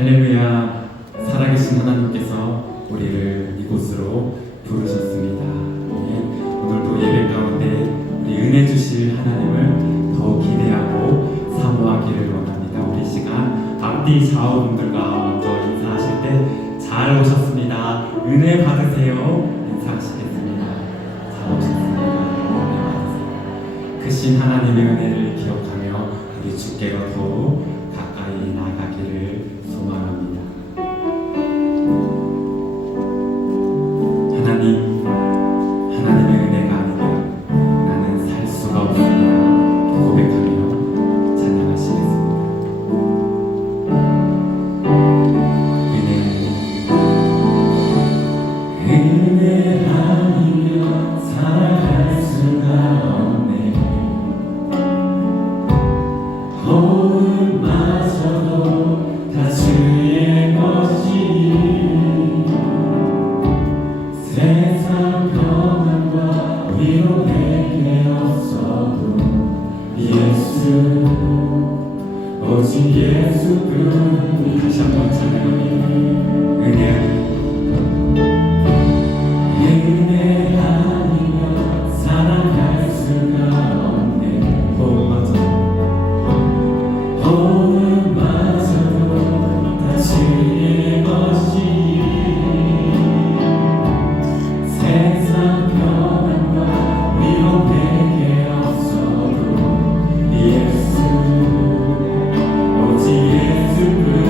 할렐루야. 살아계신 하나님께서 우리를 이곳으로 부르셨습니다. 오늘도 예배 가운데 우리 은혜 주실 하나님을 더 기대하고 사모하기를 원합니다. 우리 시간 앞뒤 좌우분들과 먼저 인사하실 때 잘 오셨습니다. 은혜 받으세요. 인사하시겠습니다. 잘 오셨습니다. 은혜 받으세요. 크신 하나님의 은혜를 기억하며 우리 주께로 더욱 가까이 나가기를 소망합니다. 하나님의 은혜가 아니면 나는 살 수가 없습니다. 고백하며 찬양하시겠습니다. 은혜 아니면 살아갈 수가 없네. 호흡마저도 다 주의 것이니 세상 평안과 위로 내게 없어도 예수 오직 예수뿐. 다시 한번 찬양합니다. 은혜 아니면 살아갈 수가 없네. 호흡마저도 다 주의 것이니 세상 평안과 위로 내게 없어도 예수 오직 예수뿐.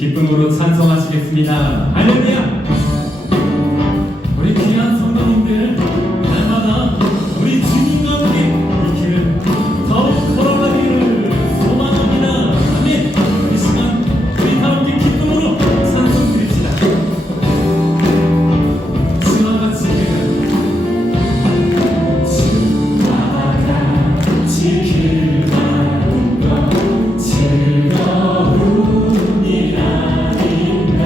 기쁨으로 찬송하시겠습니다. 할렐루야! 우리 귀한 성도님들, 날마다 우리 주님과 함께 이 길을 더욱 걸어가기를 소망합니다. 아멘. 이 시간 우리 다 함께 기쁨으로 찬송 드립시다. 주와 같이 길 가는 것 즐거움이 아닌가.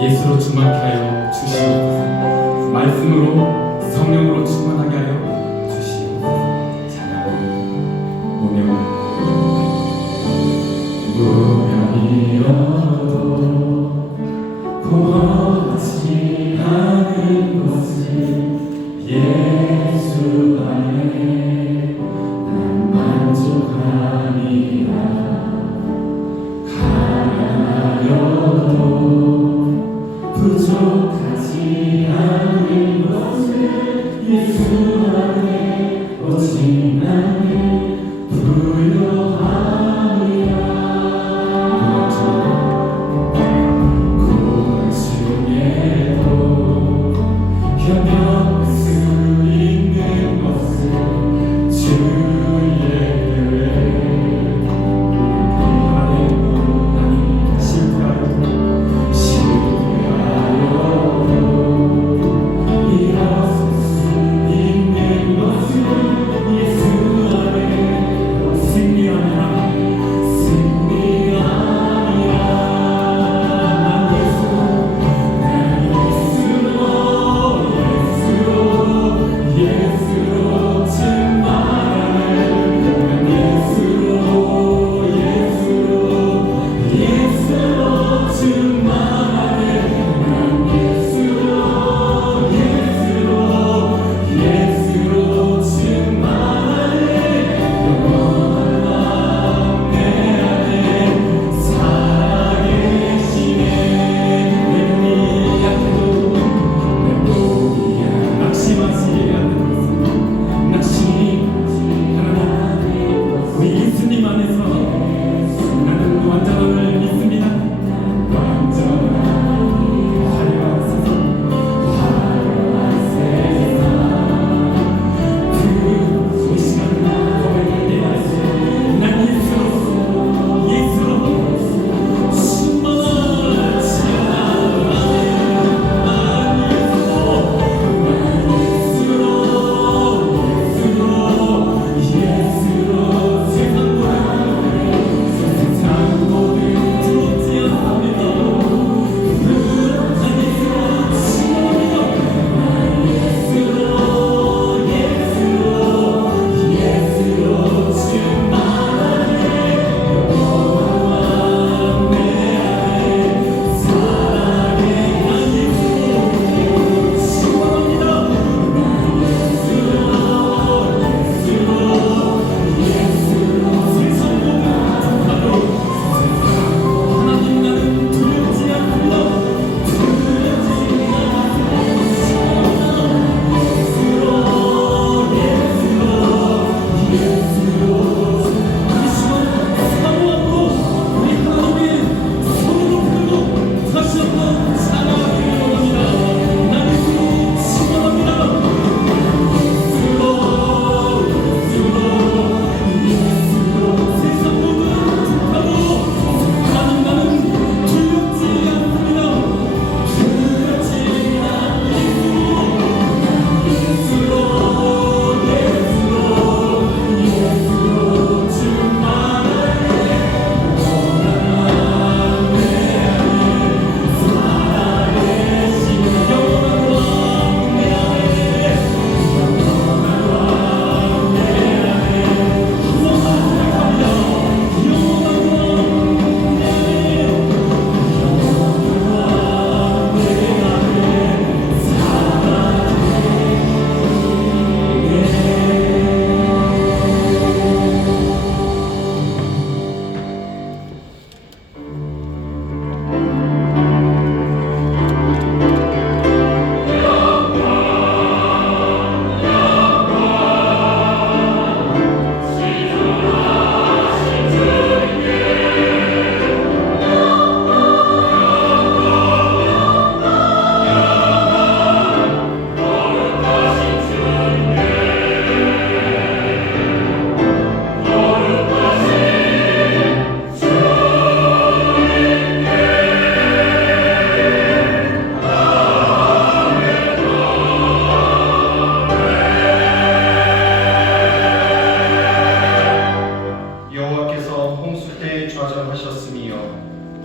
예수로 충만케 하여 주시옵소서. 말씀으로 성령으로 충만하게 하여 주시옵소서. 찬양합니다. 무명이어도 고맙지 않은 것은 예수 안에 난 만족하니라. 가난하여도 부족하지 않은 것은 오직 나를 부여하리라. 고난 중에도 견뎌낼 수 있는 것은 주의 은혜.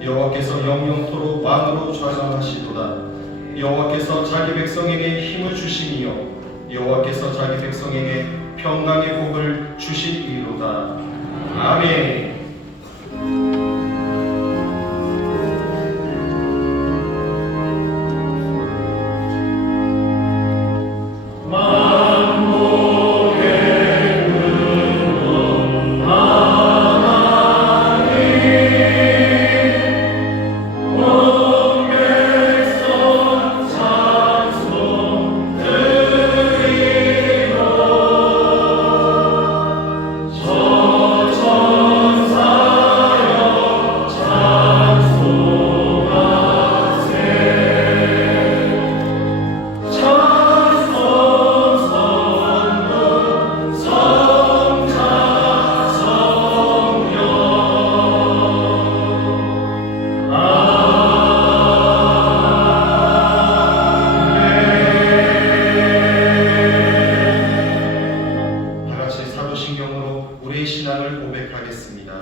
여호와께서 영영토록 왕으로 좌정하시도다. 여호와께서 자기 백성에게 힘을 주시니요 여호와께서 자기 백성에게 평강의 복을 주시리로다. 아멘. 신앙을 고백하겠습니다.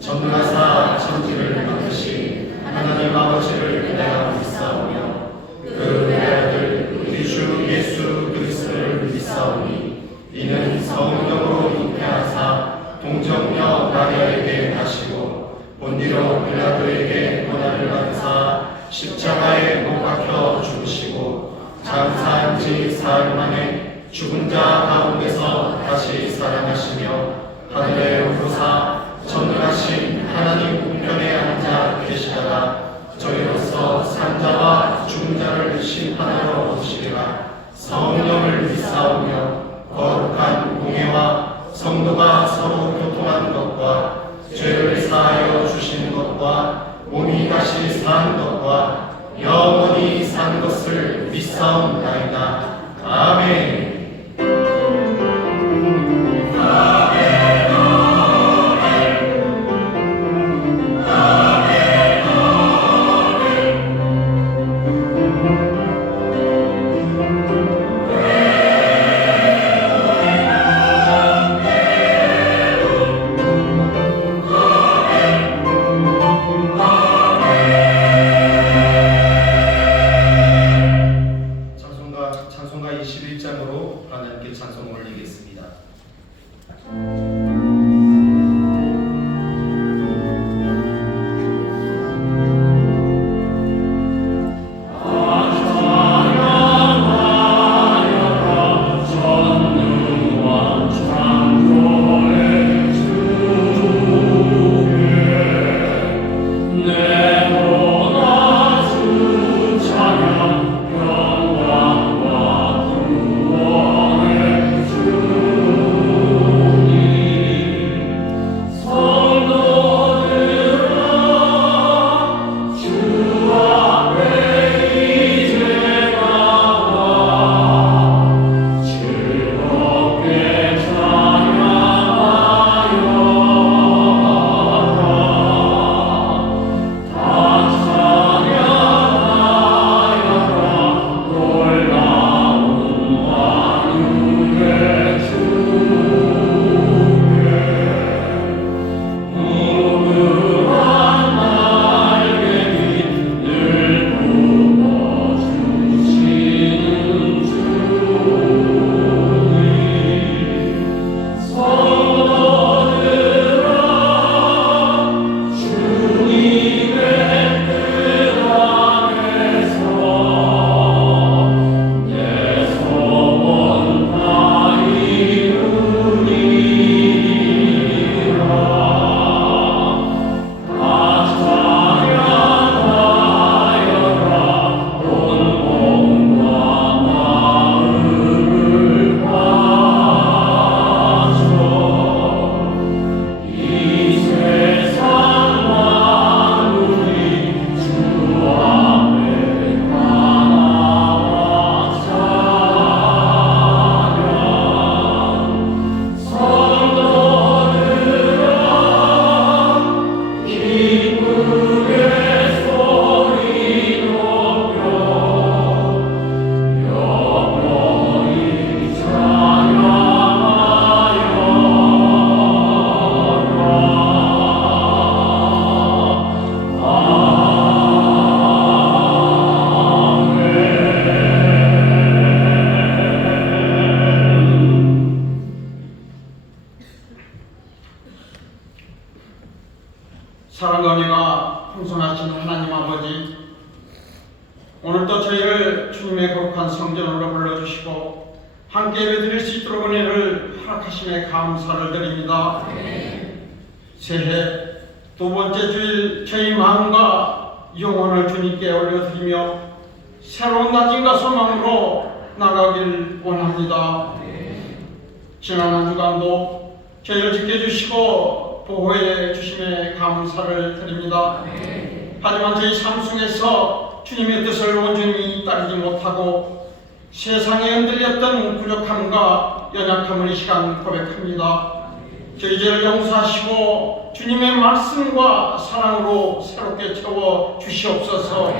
전능하사 천지를 만드신 하나님 아버지를 내가 믿사오며 그 외아들 우리 주 예수 그리스도를 믿사오니 이는 성령으로 잉태하사 동정녀 마리아에게 나시고 본디오 빌라도에게 고난을 받으사 십자가에 못 박혀 죽으시고 장사한 지 사흘 만에 죽은 자 가운데서 다시 살아나시며 하늘에 오르사 전능하신 하나님 우편에 앉아 계시다가 저희로서 산자와 죽은 자를 심판하러 오시리라. 성령을 믿사오며 거룩한 공예와 성도가 서로 교통하는 것과 죄를 사하여 주시는 것과 몸이 다시 사는 것과 영원히 사는 것을 믿사옵나이다. 아멘. 찬송가 21장으로 하나님께 찬송을 올리겠습니다. 사랑과 은혜가 풍성하신 하나님 아버지, 오늘도 저희를 주님의 거룩한 성전으로 불러주시고 함께 예배드릴 수 있도록 은혜를 허락하심에 감사를 드립니다. 새해 두 번째 주일 저희 마음과 영혼을 주님께 올려드리며 새로운 다짐과 소망으로 나가길 원합니다. 지난 한 주간도 저희를 지켜주시고 보호해 주심에 감사를 드립니다. 하지만 저희 삶 속에서 주님의 뜻을 온전히 따르지 못하고 세상에 흔들렸던 부족함과 연약함을 이 시간 고백합니다. 저희 죄를 용서하시고 주님의 말씀과 사랑으로 새롭게 채워 주시옵소서.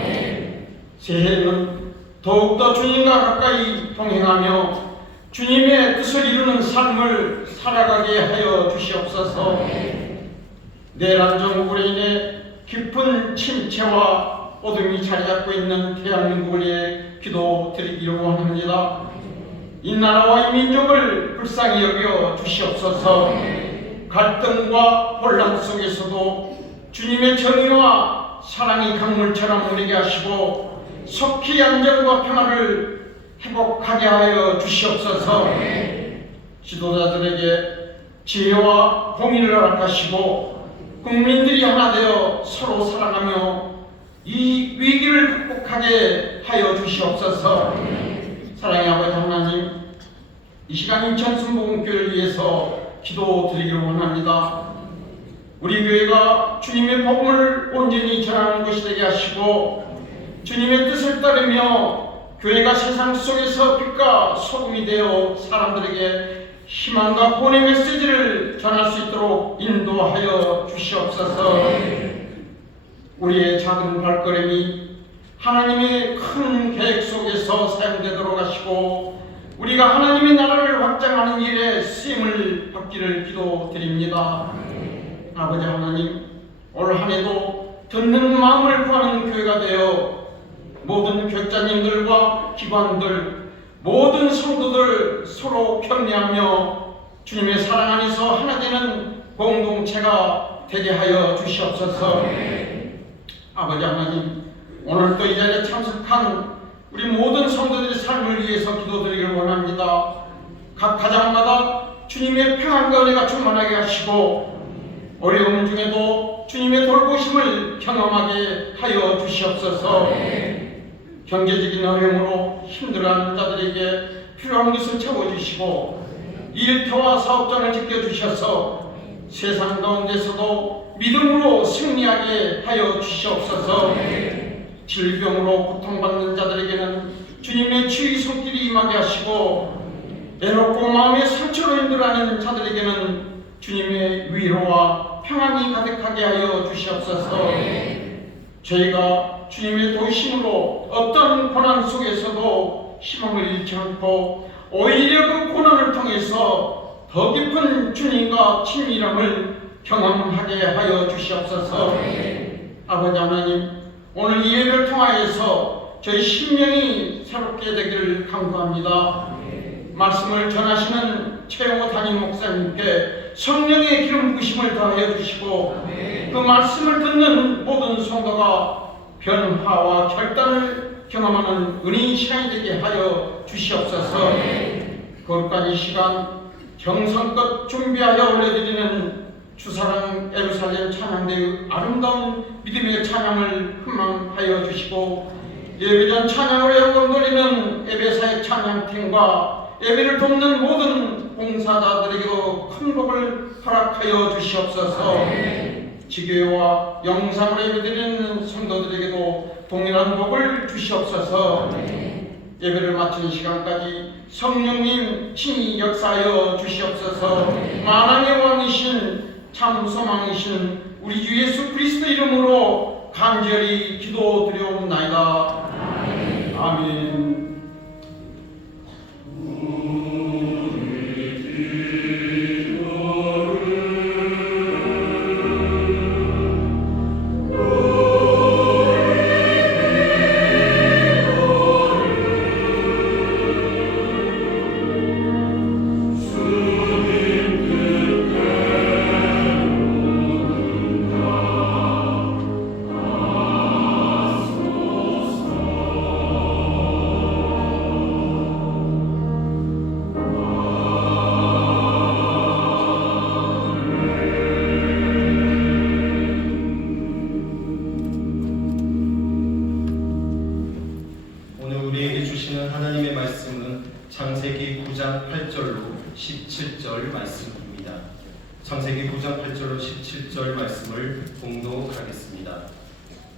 새해에는 더욱더 주님과 가까이 동행하며 주님의 뜻을 이루는 삶을 살아가게 하여 주시옵소서. 내란 정국으로 인해 깊은 침체와 어둠이 자리잡고 있는 대한민국을 위해 기도드리기로 합니다. 이 나라와 이 민족을 불쌍히 여겨 주시옵소서. 갈등과 혼란 속에서도 주님의 정의와 사랑이 강물처럼 흐르게 하시고 속히 안전과 평화를 회복하게 하여 주시옵소서. 지도자들에게 지혜와 공의를 허락하시고 국민들이 하나 되어 서로 사랑하며 이 위기를 극복하게 하여 주시옵소서. 사랑의 아버지 하나님, 이 시간 인천 순복음교회를 위해서 기도드리기로 원합니다. 우리 교회가 주님의 복음을 온전히 전하는 것이 되게 하시고 주님의 뜻을 따르며 교회가 세상 속에서 빛과 소금이 되어 사람들에게 희망과 구원의 메시지를 전할 수 있도록 인도하여 주시옵소서. 우리의 작은 발걸음이 하나님의 큰 계획 속에서 사용되도록 하시고 우리가 하나님의 나라를 확장하는 일에 쓰임을 받기를 기도드립니다. 아버지 하나님, 올 한 해도 듣는 마음을 구하는 교회가 되어 모든 교육자님들과 기관들, 모든 성도들 서로 격려하며 주님의 사랑 안에서 하나 되는 공동체가 되게 하여 주시옵소서. 아버지 하나님, 오늘 또 이 자리에 참석한 우리 모든 성도들의 삶을 위해서 기도드리기를 원합니다. 각 가정마다 주님의 평안과 은혜가 충만하게 하시고 어려움 중에도 주님의 돌보심을 경험하게 하여 주시옵소서. 경제적인 어려움으로 힘들어하는 자들에게 필요한 것을 채워주시고 일터와 사업장을 지켜주셔서 세상 가운데서도 믿음으로 승리하게 하여 주시옵소서. 질병으로 고통받는 자들에게는 주님의 치유 손길이 임하게 하시고 애롭고 마음의 상처로 힘들어하는 자들에게는 주님의 위로와 평안이 가득하게 하여 주시옵소서. 저희가 주님의 도우심으로 어떤 고난 속에서도 희망을 잃지 않고 오히려 그 고난을 통해서 더 깊은 주님과 친밀함을 경험하게 하여 주시옵소서. 아버지 하나님, 오늘 이 예배를 통하여서 저희 심령이 새롭게 되기를 간구합니다. 말씀을 전하시는 최영호 담임 목사님께 성령의 기름 부으심을 더하여 주시고 그 말씀을 듣는 모든 성도가 변화와 결단을 경험하는 은혜의 시간이 되게 하여 주시옵소서. 거룩한 이 시간 정성껏 준비하여 올려드리는 주사랑 예루살렘 찬양대의 아름다운 믿음의 찬양을 흥망하여 주시고 예배전 찬양으로 영광 돌리는 예배사역 찬양팀과 예배를 돕는 모든 봉사자들에게도 큰 복을 허락하여 주시옵소서. 지교회와 영상으로 예배드리는 성도들에게도 동일한 복을 주시옵소서. 예배를 마치는 시간까지 성령님 친히 역사하여 주시옵소서. 만왕의 왕이신 참 소망이신 우리 주 예수 그리스도 이름으로 간절히 기도드려옵나이다. 아멘. 창세기 9장 8절로 17절 말씀입니다. 창세기 9장 8절로 17절 말씀을 봉독하겠습니다.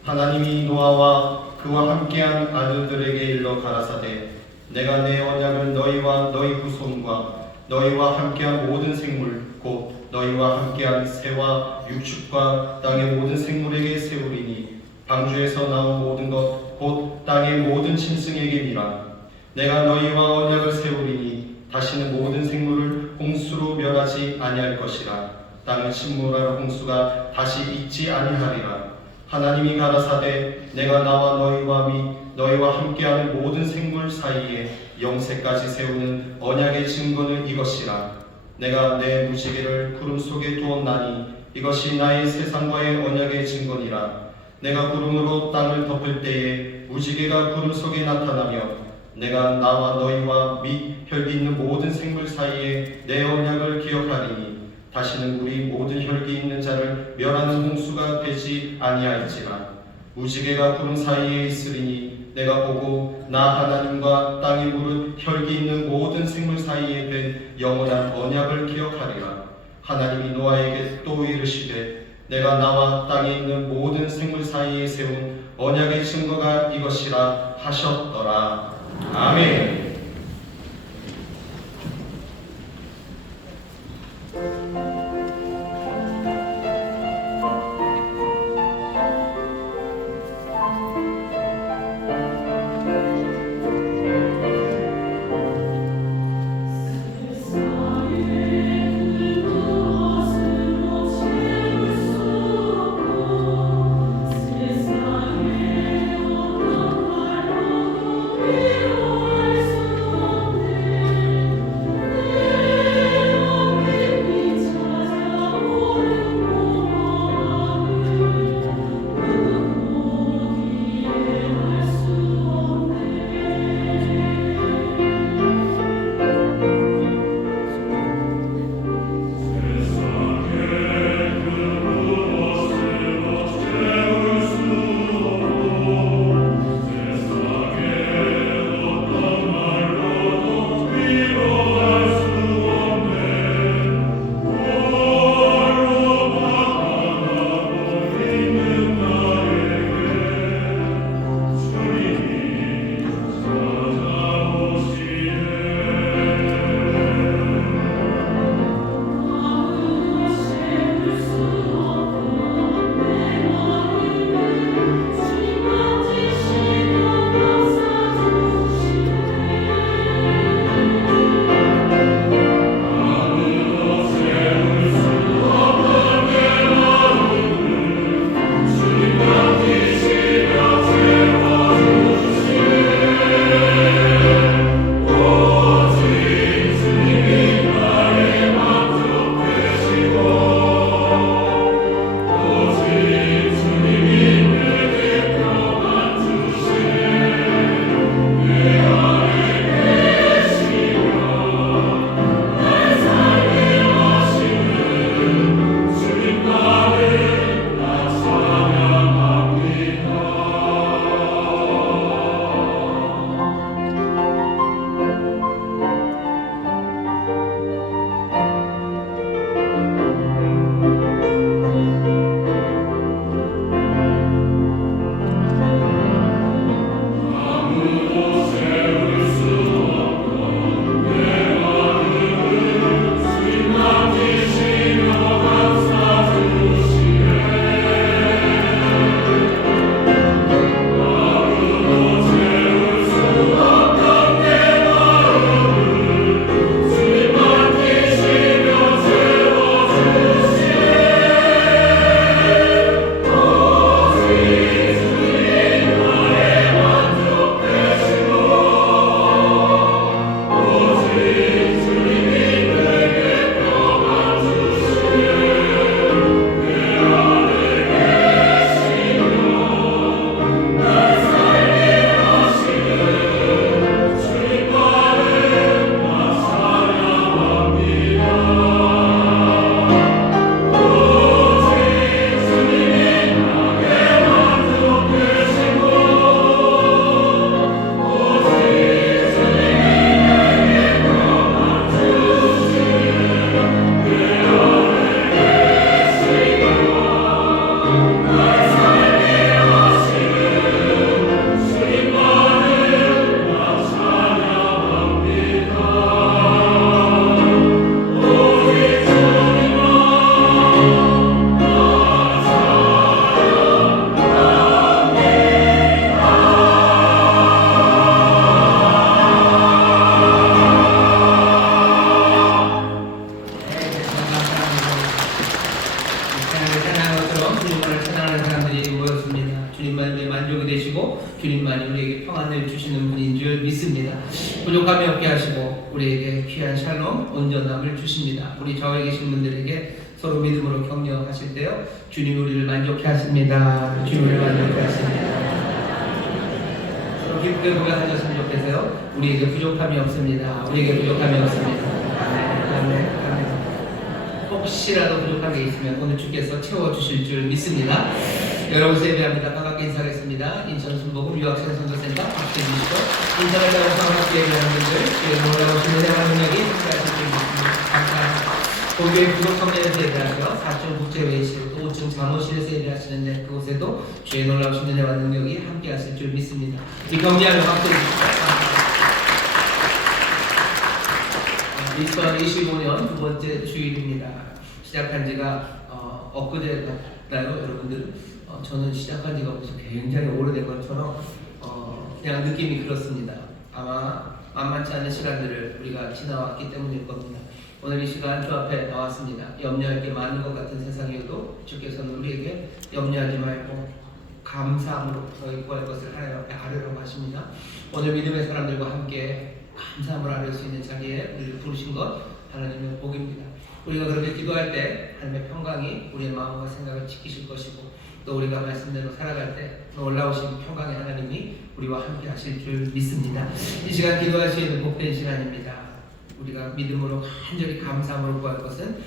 하나님이 노아와 그와 함께한 아들들에게 일러 가라사대 내가 내 언약을 너희와 너희 후손과 너희와 함께한 모든 생물 곧 너희와 함께한 새와 육축과 땅의 모든 생물에게 세우리니 방주에서 나온 모든 것 곧 땅의 모든 짐승에게니라. 내가 너희와 언약을 세우리니 다시는 모든 생물을 홍수로 멸하지 아니할 것이라. 땅을 침몰할 홍수가 다시 있지 아니하리라. 하나님이 가라사대 내가 나와 너희와 및 너희와 함께하는 모든 생물 사이에 영세까지 세우는 언약의 증거는 이것이라. 내가 내 무지개를 구름 속에 두었나니 이것이 나의 세상과의 언약의 증거니라. 내가 구름으로 땅을 덮을 때에 무지개가 구름 속에 나타나며 내가 나와 너희와 및 혈기 있는 모든 생물 사이에 내 언약을 기억하리니 다시는 우리 모든 혈기 있는 자를 멸하는 홍수가 되지 아니할지라. 무지개가 구름 사이에 있으리니 내가 보고 나 하나님과 땅에 무릇 혈기 있는 모든 생물 사이에 된 영원한 언약을 기억하리라. 하나님이 노아에게 또 이르시되 내가 나와 땅에 있는 모든 생물 사이에 세운 언약의 증거가 이것이라 하셨더라. 아멘. 세상에 어떤 말로도 위로할 수 주시고 주님만이 우리에게 평안을 주시는 분인 줄 믿습니다. 부족함이 없게 하시고 우리에게 귀한 샬롬, 온전함을 주십니다. 우리 좌우에 계신 분들에게 서로 믿음으로 격려하실 때요 주님 우리를 만족해 하십니다. 주님 우리를 만족해 하십니다. 서로 기쁘게 고백하셨으면 좋겠어요. 우리에게 부족함이 없습니다. 우리에게 부족함이 없습니다. 아멘. 혹시라도 부족한 게 있으면 오늘 주께서 채워주실 줄 믿습니다. 여러분 예배합니다. 반갑게 인사하겠습니다. 인천 순복음 유학생 선교센터 박수 주시고 인천을 따라 상학교 예배하는 분들 주의 놀라우신 은혜와 능력이 함께하실 줄 믿습니다. 감사합니다. 고교의 부족 청년에서 예배하며 4층 국제회의실 또 5층 사무실에서 예배하시는데 그곳에도 주의 놀라우신 은혜와 능력이 함께하실 줄 믿습니다. 이 경기하며 박수 주시고 2025년 두 번째 주일입니다. 시작한 지가 엊그제 같나요, 여러분들? 저는 시작한 지가 벌써 굉장히 오래된 것처럼 그냥 느낌이 그렇습니다. 아마 만만치 않은 시간들을 우리가 지나왔기 때문일 겁니다. 오늘 이 시간 주 앞에 나왔습니다. 염려할 게 많은 것 같은 세상이어도 주께서는 우리에게 염려하지 말고 감사함으로 너희 구할 것을 하나님 앞에 아뢰라고 하십니다. 오늘 믿음의 사람들과 함께 감사함을 아뢰 수 있는 자리에 우리를 부르신 것 하나님의 복입니다. 우리가 그렇게 기도할 때 하나님의 평강이 우리의 마음과 생각을 지키실 것이고 또 우리가 말씀대로 살아갈 때 놀라우신 평강의 하나님이 우리와 함께 하실 줄 믿습니다. 이 시간 기도할 수 있는 복된 시간입니다. 우리가 믿음으로 간절히 감사함으로 구할 것은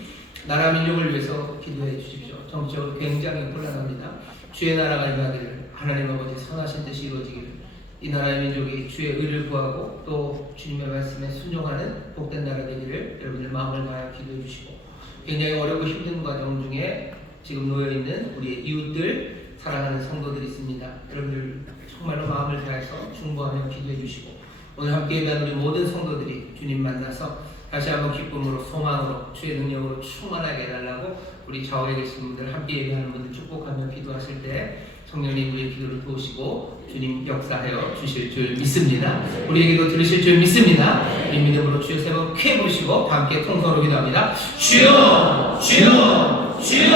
나라 민족을 위해서 기도해 주십시오. 정치적으로 굉장히 곤란합니다. 주의 나라가 임하기를 하나님 아버지 선하신 뜻이 이루어지기를 이 나라의 민족이 주의 의를 구하고 또 주님의 말씀에 순종하는 복된 나라 되기를 여러분들 마음을 다하여 기도해 주시고 굉장히 어렵고 힘든 과정 중에 지금 놓여있는 우리의 이웃들 사랑하는 성도들이 있습니다. 여러분들 정말로 마음을 다해서 중보하며 기도해 주시고 오늘 함께 예배한 우리 모든 성도들이 주님 만나서 다시 한번 기쁨으로 소망으로 주의 능력으로 충만하게 해달라고 우리 좌우에 계신 분들 함께 예배하는 분들 축복하며 기도하실 때 성령님 우리의 기도를 도우시고 주님 역사하여 주실 줄 믿습니다. 우리에게도 들으실 줄 믿습니다. 이 믿음으로 주의 세번 크게 부르시고 함께 통성으로 기도합니다. 주여 주여 주여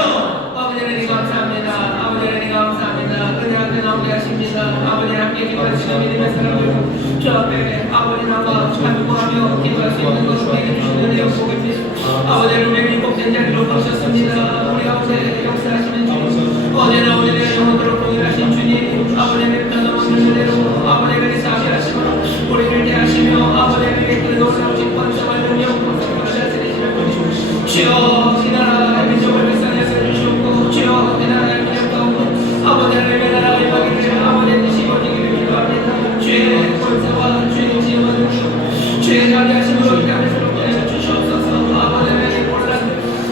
아버지 하나님 감사합니다. 아버지 하나님 감사합니다. 은혜 앞에 나오게 하십니다. 아버지 함께 기도하시는 믿음의 사람들 주 앞에 아버지 나와 간구하며 기도할 수 있는 것을 우리에게 주시는 은혜여 보겠습니다. 아버지를 우리에게 복된 자리로 모셨습니다. 우리 가운데 역사하시는 주님 어제나 오늘의 영원토록 동일하신 주님 아버지의 변함없는 은혜로 아버지의 자비하심으로 우리를 대하시며 아버지의 그 놀라우신 권성을 능력으로 다스리시는 분이시오. 주여 이 나라의 민족을 불쌍해서 주시옵고 주여 이 나라의 민족도 아버지 하나님의 나라가 임하기를 아버지의 뜻이 이루어지기를 기도합니다. 주의 권세와 주의 지혜와 능력 주의 자비하심으로 이 땅을 새롭게 하여 주시옵소서. 아버지 하나님의 본란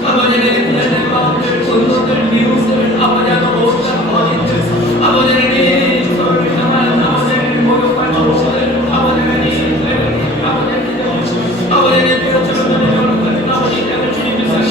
아버지 하나님의 그녀의 마음들 분노들 미움들 아버지 하나님 온갖 어린들 아버지 하나님 서로를 향한 아버지를 모욕할 조롱들 아버지 하나님 아버지 하나님 아버지 하나님 그것처럼 너를 아버지 이 땅을 주님 불쌍히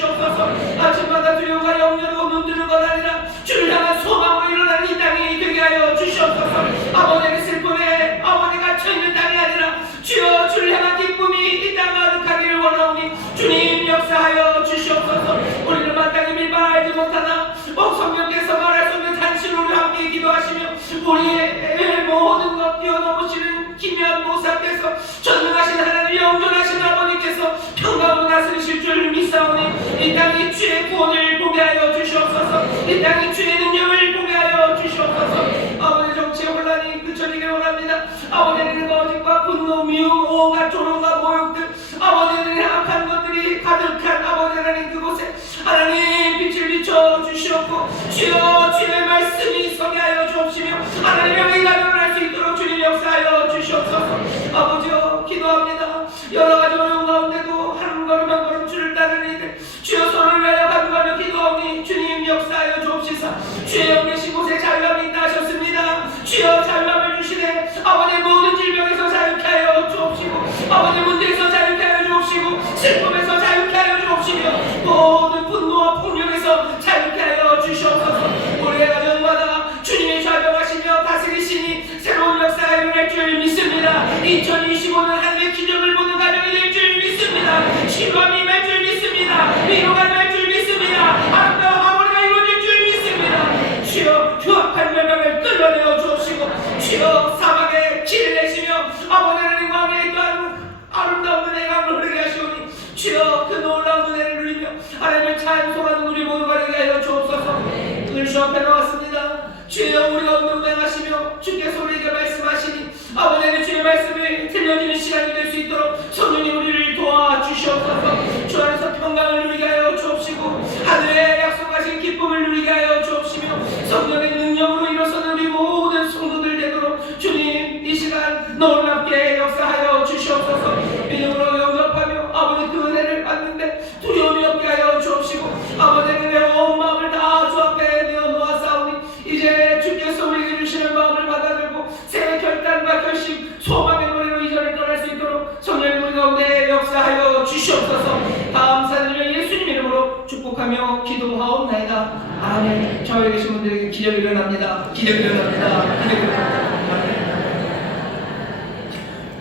주시옵소서. 아침마다 두려움과 염려로 눈뜨는 것 아니라 주를 향한 소망으로 일어나는 이 땅이 되게 하여 주시옵소서. 아버지의 슬픔에 아버지가 갇혀있는 땅이 아니라 주여 주를 향한 기쁨이 이 땅 가득하기를 원하오니 주님 역사하여 주시옵소서. 우리는 마땅히 밀바 알지 못하나 성령께서 말할 수 없는 단신으로 함께 기도하시며 우리의 모든 것 뛰어넘으시는 기묘한 모사께서 전능하신 하나님 영존하신 아버님께서 평강으로 다스리실 줄 믿사오니 이 땅이 주의 구원을 보게 하여 주시옵소서. 이 땅이 주의 능력을 보게 하여 주시옵소서. 아버지 정치의 혼란이 그쳐지길 원합니다. 아버지는 거짓과 분노, 미움, 온갖 조롱과 모욕들 아버지는 악한 것들이 가득한 아버지 하나님 그곳에 하나님 빛을 비춰 주시옵고 주여 주의 말씀이 서게 하여 주옵시며 하나님의 의가 드러날 수 있도록 주님 역사하여 주시옵소서. 아버지여 기도합니다. 여러가지 어려운 가운데도 한 걸음 한 걸음 주를 따르는 이들 주여 서로를 위하여 간구하며 기도하오니 주님 역사하여 주옵시사. 주의 영계신 곳에 자유함이 있다 하셨습니다. 주여 자유함을 주시네. 아버지 모든 질병에서 자유케 하여 주옵시고 아버지 문제에서 자유케 하여 주옵시고 슬픔에서 자유케 하여 주옵시며 모든 분노와 폭력에서 자유케 하여 주시옵소서. 우리의 가정마다 주님이 좌정하시며 다스리시니 새로운 역사가 일어날 줄 믿습니다. 2025년 하늘의 기적을 보는 가정이 될 줄 믿습니다. 치유함이 임할 줄 믿습니다. 위로가 임할 줄 믿습니다. 아름다운 하모니가 이루어질 줄 믿습니다. 주여 흉악한 멸망을 끌어내어 주옵시고 주여 사막에 길을 내시며 아버지 하나님 왕의 또한 아름다운 은혜의 강을 흐르게 하시오니 주여 그 놀라운 은혜를 누리며 하나님을 찬송하는 우리 모두가 되게 하여 주옵소서. 오늘 주 앞에 나왔습니다. 주여 우리 가운데 운행하시며 주께서 우리에게 말씀하시니 아버지 하나님 주의 말씀을 들려주는 시간이 될 수 있도록 성령님 우리를 도와주시옵소서. 주 안에서 평강을 누리게 하여 주옵시고 하늘에 약속하신 기쁨을 누리게 하여 주옵시며 성령의 능력으로 일어서는 우리 모든 성도들 되도록 주님 이 시간 놀랍게 역사하여 주시옵소서. 믿음으로 영접하며 아버지 그 은혜를 받는데 두려움이 없게 하여 주옵시고 아버지는 내 온 마음을 다 주 앞에 내어놓았사오니 이제 주께서 우리에게 주시는 마음을 받아들고 새 결단과 결심 소망의 노래로 이 자리를 떠날 수 있도록 성령님 우리 가운데 역사하여 주시옵소서. 감사드리며 예수님 이름으로 축복하며 기도하옵나이다. 아멘. 좌우에 계신 분들에게 기적이 일어납니다. 기적이 일어납니다. 기적이 일어납니다.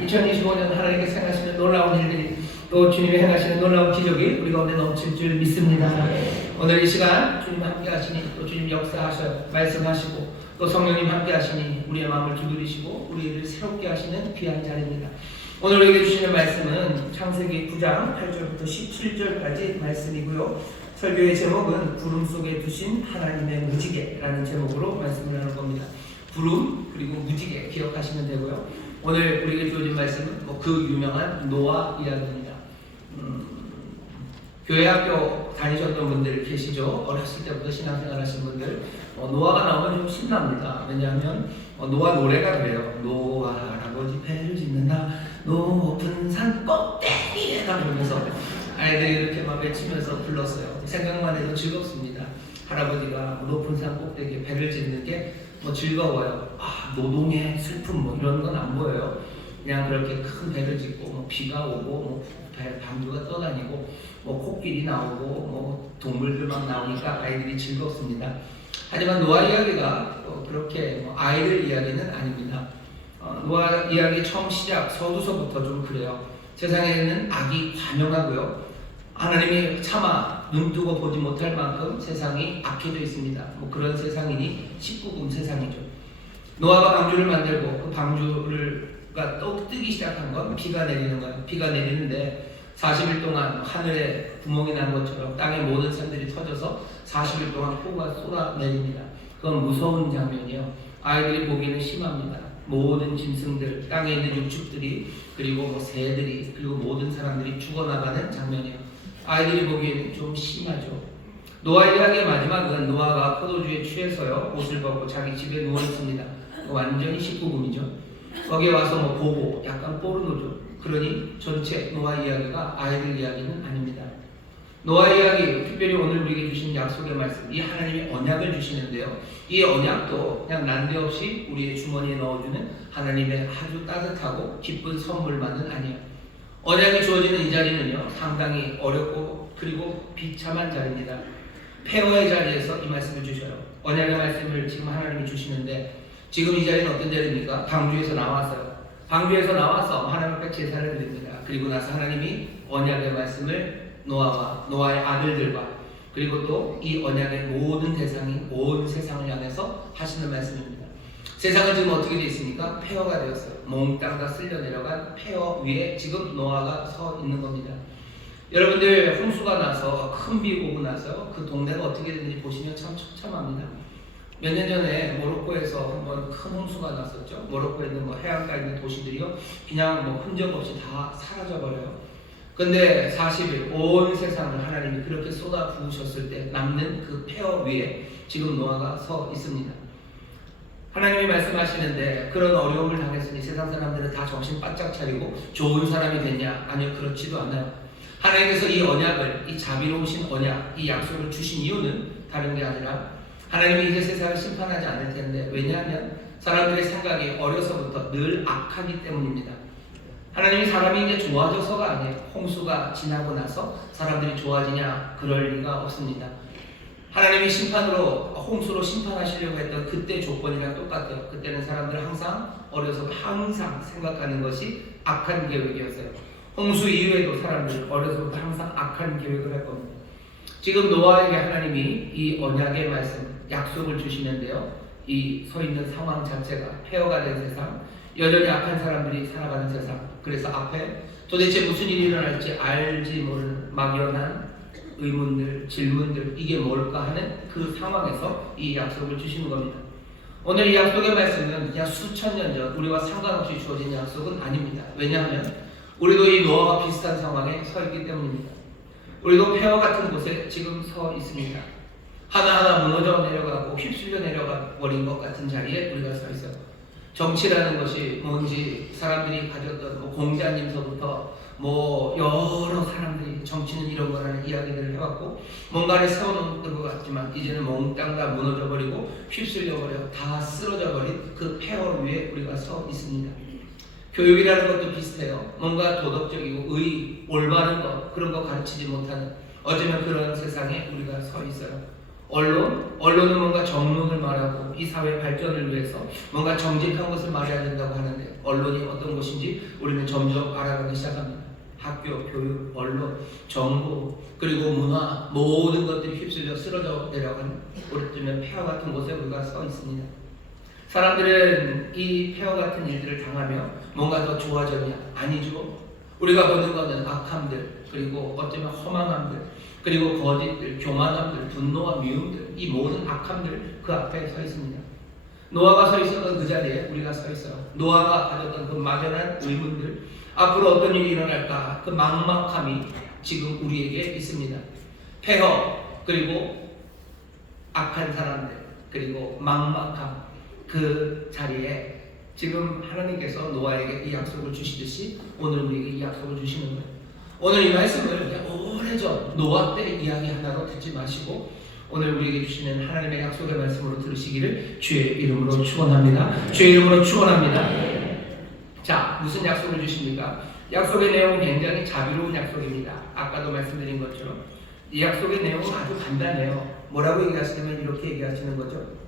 2025년 하나님께서 행하시는 놀라운 일들이 또 주님이 행하시는 놀라운 기적이 우리 가운데 넘칠 줄 믿습니다. 오늘 이 시간 주님 함께 하시니 또 주님 역사하셔 말씀하시고 또 성령님 함께 하시니 우리의 마음을 두드리시고 우리를 새롭게 하시는 귀한 자리입니다. 오늘 우리에게 주시는 말씀은 창세기 9장 8절부터 17절까지 말씀이고요. 설교의 제목은 구름 속에 두신 하나님의 무지개라는 제목으로 말씀을 나눌 겁니다. 구름 그리고 무지개 기억하시면 되고요. 오늘 우리에게 주어진 말씀은 그 유명한 노아 이야기입니다. 교회 학교 다니셨던 분들 계시죠? 어렸을 때부터 신앙생활 하신 분들 노아가 나오면 좀 신납니다. 왜냐하면 노아 노래가 그래요. 노아 할아버지 배를 짓는다 높은 산 꼭대기에다 그러면서 아이들이 이렇게 막 외치면서 불렀어요. 생각만 해도 즐겁습니다. 할아버지가 높은 산 꼭대기에 배를 짓는 게 즐거워요. 노동의 슬픔 이런 건 안 보여요. 그냥 그렇게 큰 배를 짓고 비가 오고 방류가 떠다니고 코끼리 나오고 동물들 막 나오니까 아이들이 즐겁습니다. 하지만 노아 이야기가 그렇게 아이들 이야기는 아닙니다. 노아 이야기 처음 시작 서두서부터 좀 그래요. 세상에는 악이 관영하고요. 하나님이 차마 눈뜨고 보지 못할 만큼 세상이 악해져 있습니다. 그런 세상이니 19금 세상이죠. 노아가 방주를 만들고 그 방주가 뜨기 시작한 건 비가 내리는 거예요. 비가 내리는데 40일 동안 하늘에 구멍이 난 것처럼 땅의 모든 산들이 터져서 40일 동안 폭우가 쏟아내립니다. 그건 무서운 장면이에요. 아이들이 보기에는 심합니다. 모든 짐승들, 땅에 있는 육축들이 그리고 새들이 그리고 모든 사람들이 죽어나가는 장면이에요. 아이들이 보기에는 좀 심하죠. 노아 이야기의 마지막은 노아가 포도주에 취해서요 옷을 벗고 자기 집에 누워 있습니다. 완전히 19금이죠. 거기에 와서 보고 약간 포르노죠. 그러니 전체 노아 이야기가 아이들 이야기는 아닙니다. 노아 이야기, 특별히 오늘 우리에게 주신 약속의 말씀, 이 하나님이 언약을 주시는데요. 이 언약도 그냥 난데없이 우리의 주머니에 넣어주는 하나님의 아주 따뜻하고 기쁜 선물만은 아니에요. 언약이 주어지는 이 자리는요 상당히 어렵고 그리고 비참한 자리입니다. 폐허의 자리에서 이 말씀을 주셔요. 언약의 말씀을 지금 하나님이 주시는데 지금 이 자리는 어떤 자리입니까? 방주에서 나왔어요. 방주에서 나와서 하나님 앞에 제사를 드립니다. 그리고 나서 하나님이 언약의 말씀을 노아의 아들들과 그리고 또 이 언약의 모든 대상이 온 세상을 향해서 하시는 말씀입니다. 세상은 지금 어떻게 되어 있습니까? 폐허가 되었어요. 몽땅 다 쓸려 내려간 폐허 위에 지금 노아가 서 있는 겁니다. 여러분들 홍수가 나서 큰 비 오고 나서 그 동네가 어떻게 됐는지 보시면 참 처참합니다. 몇 년 전에 모로코에서 한번 큰 홍수가 났었죠. 모로코에 있는 해안가에 있는 도시들이요, 그냥 흔적 없이 다 사라져 버려요. 근데 40일 온 세상을 하나님이 그렇게 쏟아 부으셨을 때 남는 그 폐허 위에 지금 노아가 서 있습니다. 하나님이 말씀하시는데 그런 어려움을 당했으니 세상 사람들은 다 정신 바짝 차리고 좋은 사람이 됐냐? 아니요, 그렇지도 않아요. 하나님께서 이 언약을, 이 자비로우신 언약, 이 약속을 주신 이유는 다른 게 아니라 하나님이 이제 세상을 심판하지 않을 텐데, 왜냐하면 사람들의 생각이 어려서부터 늘 악하기 때문입니다. 하나님이 사람이 이제 좋아져서가 아니에요. 홍수가 지나고 나서 사람들이 좋아지냐? 그럴 리가 없습니다. 하나님이 홍수로 심판하시려고 했던 그때 조건이랑 똑같아요. 그때는 사람들은 항상 어려서 항상 생각하는 것이 악한 계획이었어요. 홍수 이후에도 사람들은 어려서부터 항상 악한 계획을 할 겁니다. 지금 노아에게 하나님이 이 언약의 말씀, 약속을 주시는데요. 이 서 있는 상황 자체가 폐허가 된 세상, 여전히 악한 사람들이 살아가는 세상. 그래서 앞에 도대체 무슨 일이 일어날지 알지 모르는 막연한 의문들, 질문들, 이게 뭘까 하는 그 상황에서 이 약속을 주시는 겁니다. 오늘 이 약속의 말씀은 그냥 수천 년 전 우리와 상관없이 주어진 약속은 아닙니다. 왜냐하면 우리도 이 노아와 비슷한 상황에 서 있기 때문입니다. 우리도 폐허 같은 곳에 지금 서 있습니다. 하나하나 무너져 내려가고 휩쓸려 내려가 버린 것 같은 자리에 우리가 서 있어요. 정치라는 것이 뭔지 사람들이 가졌던 공자님서부터 여러 사람들이 정치는 이런 거라는 이야기들을 해왔고 뭔가를 세워놓은 것 같지만 이제는 몽땅 다 무너져 버리고 휩쓸려 버려 다 쓰러져 버린 그 폐허 위에 우리가 서 있습니다. 교육이라는 것도 비슷해요. 뭔가 도덕적이고 올바른 것, 그런 거 가르치지 못하는 어쩌면 그런 세상에 우리가 서 있어요. 언론은 뭔가 정론을 말하고 이 사회 발전을 위해서 뭔가 정직한 것을 말해야 된다고 하는데 언론이 어떤 것인지 우리는 점점 알아가기 시작합니다. 학교, 교육, 언론, 정부, 그리고 문화, 모든 것들이 휩쓸려 쓰러져 내려가는 어쩌면 폐허 같은 곳에 우리가 서 있습니다. 사람들은 이 폐허 같은 일들을 당하며 뭔가 더 좋아졌냐? 아니죠. 우리가 보는 것은 악함들, 그리고 어쩌면 허망함들, 그리고 거짓들, 교만함들, 분노와 미움들, 이 모든 악함들 그 앞에 서 있습니다. 노아가 서 있었던 그 자리에 우리가 서 있어요. 노아가 가졌던 그 막연한 의문들, 앞으로 어떤 일이 일어날까, 그 막막함이 지금 우리에게 있습니다. 폐허, 그리고 악한 사람들, 그리고 막막함, 그 자리에 지금 하나님께서 노아에게 이 약속을 주시듯이 오늘 우리에게 이 약속을 주시는 거예요. 오늘 이 말씀을 오래전 노아 때 이야기 하나로 듣지 마시고 오늘 우리에게 주시는 하나님의 약속의 말씀으로 들으시기를 주의 이름으로 축원합니다. 주의 이름으로 축원합니다. 자, 무슨 약속을 주십니까? 약속의 내용은 굉장히 자비로운 약속입니다. 아까도 말씀드린 것처럼 이 약속의 내용은 아주 간단해요. 뭐라고 얘기하시냐면 이렇게 얘기하시는 거죠.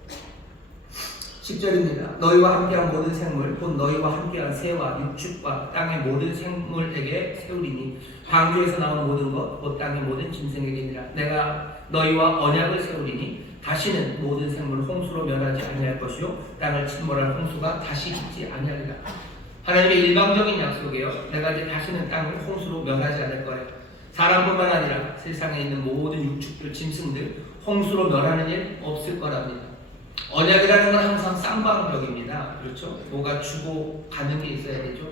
10절입니다. 너희와 함께한 모든 생물, 곧 너희와 함께한 새와 육축과 땅의 모든 생물에게 세우리니 방주에서 나온 모든 것, 곧 땅의 모든 짐승에게니라. 내가 너희와 언약을 세우리니 다시는 모든 생물 홍수로 멸하지 아니할 것이요 땅을 침몰할 홍수가 다시 있지 아니하리라. 하나님의 일방적인 약속이에요. 내가 이제 다시는 땅을 홍수로 멸하지 않을 거예요. 사람뿐만 아니라 세상에 있는 모든 육축들, 짐승들 홍수로 멸하는 일 없을 거랍니다. 언약이라는 건 항상 쌍방벽입니다. 그렇죠? 뭐가 주고 가는 게 있어야 되죠.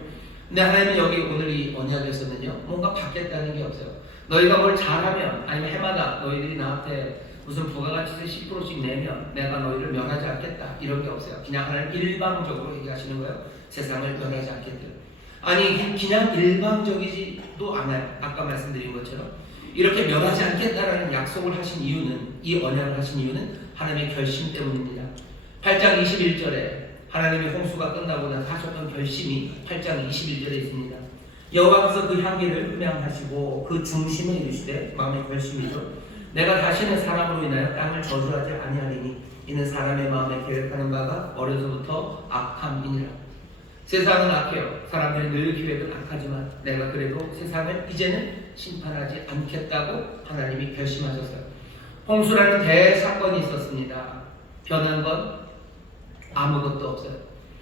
근데 하나님은 여기 오늘 이 언약에서는요, 뭔가 받겠다는 게 없어요. 너희가 뭘 잘하면, 아니면 해마다 너희들이 나한테 무슨 부가가치세 10%씩 내면 내가 너희를 멸하지 않겠다, 이런 게 없어요. 그냥 하나님 일방적으로 얘기하시는 거예요. 세상을 멸하지 않겠다. 아니, 그냥 일방적이지도 않아요. 아까 말씀드린 것처럼 이렇게 멸하지 않겠다라는 약속을 하신 이유는, 이 언약을 하신 이유는 하나님의 결심 때문입니다. 8장 21절에 하나님의 홍수가 끝나고 나서 하셨던 결심이 8장 21절에 있습니다. 여호와께서 그 향기를 흠양하시고 그 중심에 이르시되 마음의 결심이죠. 내가 다시는 사람으로 인하여 땅을 저주하지 아니하리니 이는 사람의 마음에 계획하는 바가 어려서부터 악함이니라. 세상은 악해요. 사람들이 늘 계획은 악하지만 내가 그래도 세상을 이제는 심판하지 않겠다고 하나님이 결심하셨어요. 홍수라는 대사건이 있었습니다. 변한 건 아무것도 없어요.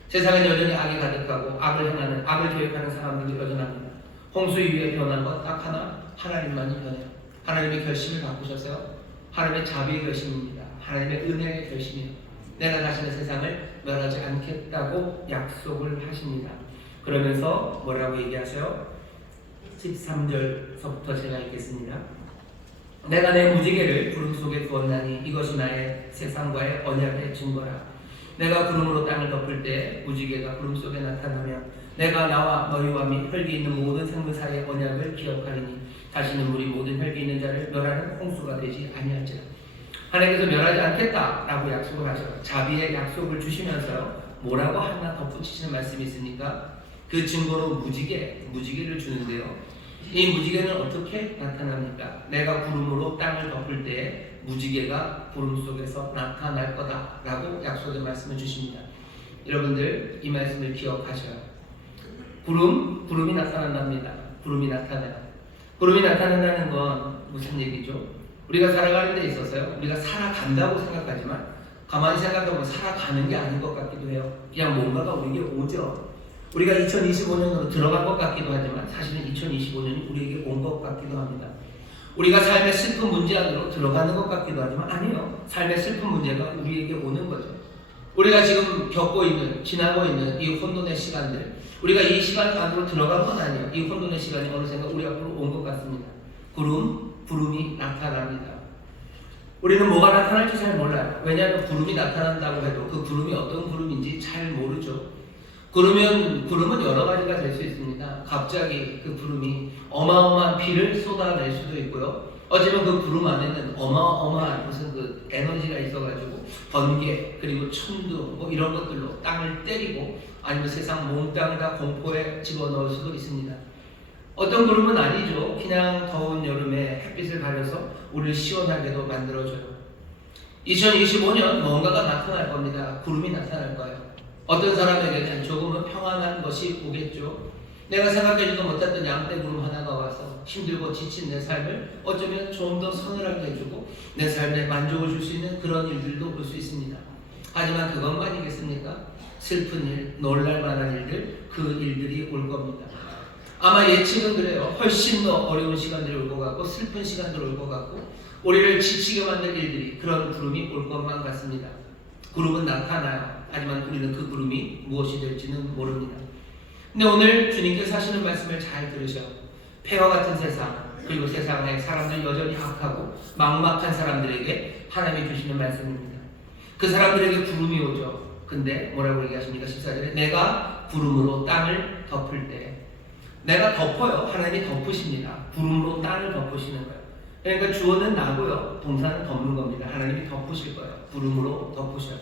세상은 여전히 악이 가득하고 악을 행하는, 악을 계획하는 사람들이 여전합니다. 홍수 이후에 변한 건 딱 하나, 하나님만이 변해요. 하나님의 결심을 바꾸셨어요. 하나님의 자비의 결심입니다. 하나님의 은혜의 결심이에요. 내가 다시는 세상을 멸하지 않겠다고 약속을 하십니다. 그러면서 뭐라고 얘기하셔요? 13절서부터 제가 읽겠습니다. 내가 내 무지개를 구름 속에 두었나니 이것이 나의 세상과의 언약의 증거라. 내가 구름으로 땅을 덮을 때 무지개가 구름 속에 나타나며 내가 나와 너희와 및 혈기 있는 모든 생물 사이의 언약을 기억하리니 다시는 우리 모든 혈기 있는 자를 멸하는 홍수가 되지 아니할지라. 하나님께서 멸하지 않겠다라고 약속을 하셔요. 자비의 약속을 주시면서요. 뭐라고 하나 덧붙이시는 말씀이 있으니까 그 증거로 무지개를 주는데요. 이 무지개는 어떻게 나타납니까? 내가 구름으로 땅을 덮을 때 무지개가 구름 속에서 나타날 거다라고 약속의 말씀을 주십니다. 여러분들 이 말씀을 기억하셔요. 구름이 나타난답니다. 구름이 나타나요. 구름이 나타난다는 건 무슨 얘기죠? 우리가 살아가는 데 있어서요. 우리가 살아간다고 생각하지만 가만히 생각해보면 살아가는 게 아닌 것 같기도 해요. 그냥 뭔가가 우리에게 오죠. 우리가 2025년으로 들어간 것 같기도 하지만 사실은 2025년이 우리에게 온 것 같기도 합니다. 우리가 삶의 슬픈 문제 안으로 들어가는 것 같기도 하지만 아니요. 삶의 슬픈 문제가 우리에게 오는 거죠. 우리가 지금 겪고 있는, 지나고 있는 이 혼돈의 시간들, 우리가 이 시간 안으로 들어간 건 아니에요. 이 혼돈의 시간이 어느샌가 우리 앞으로 온 것 같습니다. 구름이 나타납니다. 우리는 뭐가 나타날지 잘 몰라요. 왜냐하면 구름이 나타난다고 해도 그 구름이 어떤 구름인지 잘 모르죠. 구름은 여러 가지가 될 수 있습니다. 갑자기 그 구름이 어마어마한 비를 쏟아낼 수도 있고요. 어쩌면 그 구름 안에는 어마어마한 무슨 그 에너지가 있어가지고 번개 그리고 천둥 뭐 이런 것들로 땅을 때리고 아니면 세상 몽땅 다 공포에 집어넣을 수도 있습니다. 어떤 구름은 아니죠. 그냥 더운 여름에 햇빛을 가려서 우리를 시원하게도 만들어줘요. 2025년 뭔가가 나타날 겁니다. 구름이 나타날 거예요. 어떤 사람에게는 조금은 평안한 것이 오겠죠. 내가 생각하지도 못했던 양떼 구름 하나가 와서 힘들고 지친 내 삶을 어쩌면 좀 더 서늘하게 해주고 내 삶에 만족을 줄 수 있는 그런 일들도 올 수 있습니다. 하지만 그것만이겠습니까? 슬픈 일, 놀랄 만한 일들, 그 일들이 올 겁니다. 아마 예측은 그래요. 훨씬 더 어려운 시간들이 올 것 같고 슬픈 시간들이 올 것 같고 우리를 지치게 만들 일들이 그런 구름이 올 것만 같습니다. 구름은 나타나요. 하지만 우리는 그 구름이 무엇이 될지는 모릅니다. 근데 오늘 주님께서 하시는 말씀을 잘 들으셔. 폐허 같은 세상 그리고 세상에 사람들 여전히 악하고 막막한 사람들에게 하나님이 주시는 말씀입니다. 그 사람들에게 구름이 오죠. 근데 뭐라고 얘기하십니까? 14절에 내가 구름으로 땅을 덮을 때 내가 덮어요. 하나님이 덮으십니다. 구름으로 땅을 덮으시는 거예요. 그러니까 주어는 나고요. 동사는 덮는 겁니다. 하나님이 덮으실 거예요. 구름으로 덮으셔요.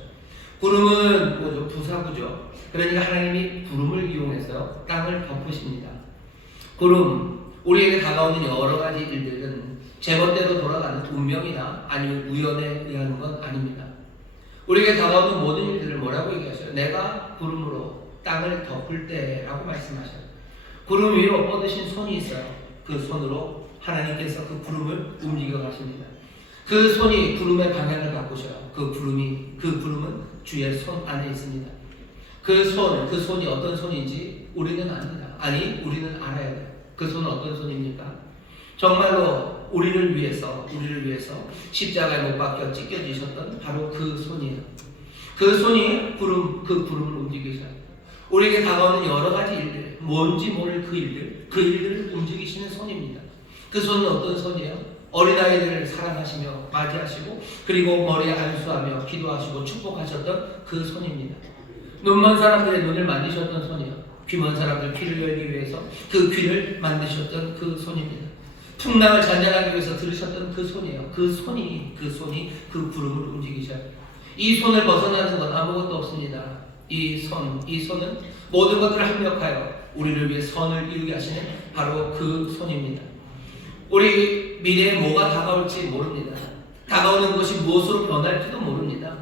구름은 뭐죠? 부사구죠. 그러니까 하나님이 구름을 이용해서 땅을 덮으십니다. 구름, 우리에게 다가오는 여러 가지 일들은 제멋대로 돌아가는 운명이나 아니면 우연에 의한 건 아닙니다. 우리에게 다가오는 모든 일들을 뭐라고 얘기하셔요? 내가 구름으로 땅을 덮을 때라고 말씀하셔요. 구름 위로 뻗으신 손이 있어요. 그 손으로 하나님께서 그 구름을 움직여 가십니다. 그 손이 구름의 방향을 바꾸셔요. 그 구름은 주의 손 안에 있습니다. 그 손이 어떤 손인지 우리는 압니다. 아니, 우리는 알아야 돼요. 그 손은 어떤 손입니까? 정말로 우리를 위해서 십자가에 못 박혀 찢겨지셨던 바로 그 손이에요. 그 손이 구름을 움직이셔요. 우리에게 다가오는 여러 가지 일들, 뭔지 모를 그 일들을 움직이시는 손입니다. 그 손은 어떤 손이에요? 어린아이들을 사랑하시며 맞이하시고 그리고 머리에 안수하며 기도하시고 축복하셨던 그 손입니다. 눈먼 사람들의 눈을 만지셨던 손이에요. 귀먼 사람들 귀를 열기 위해서 그 귀를 만드셨던 그 손입니다. 풍랑을 잔잔하기 위해서 들으셨던 그 손이에요. 그 손이 그 구름을 움직이셔요. 이 손을 벗어나는 건 아무것도 없습니다. 이 손은 모든 것들을 합력하여 우리를 위해 선을 이루게 하시는 바로 그 손입니다. 우리 미래에 뭐가 다가올지 모릅니다. 다가오는 것이 무엇으로 변할지도 모릅니다.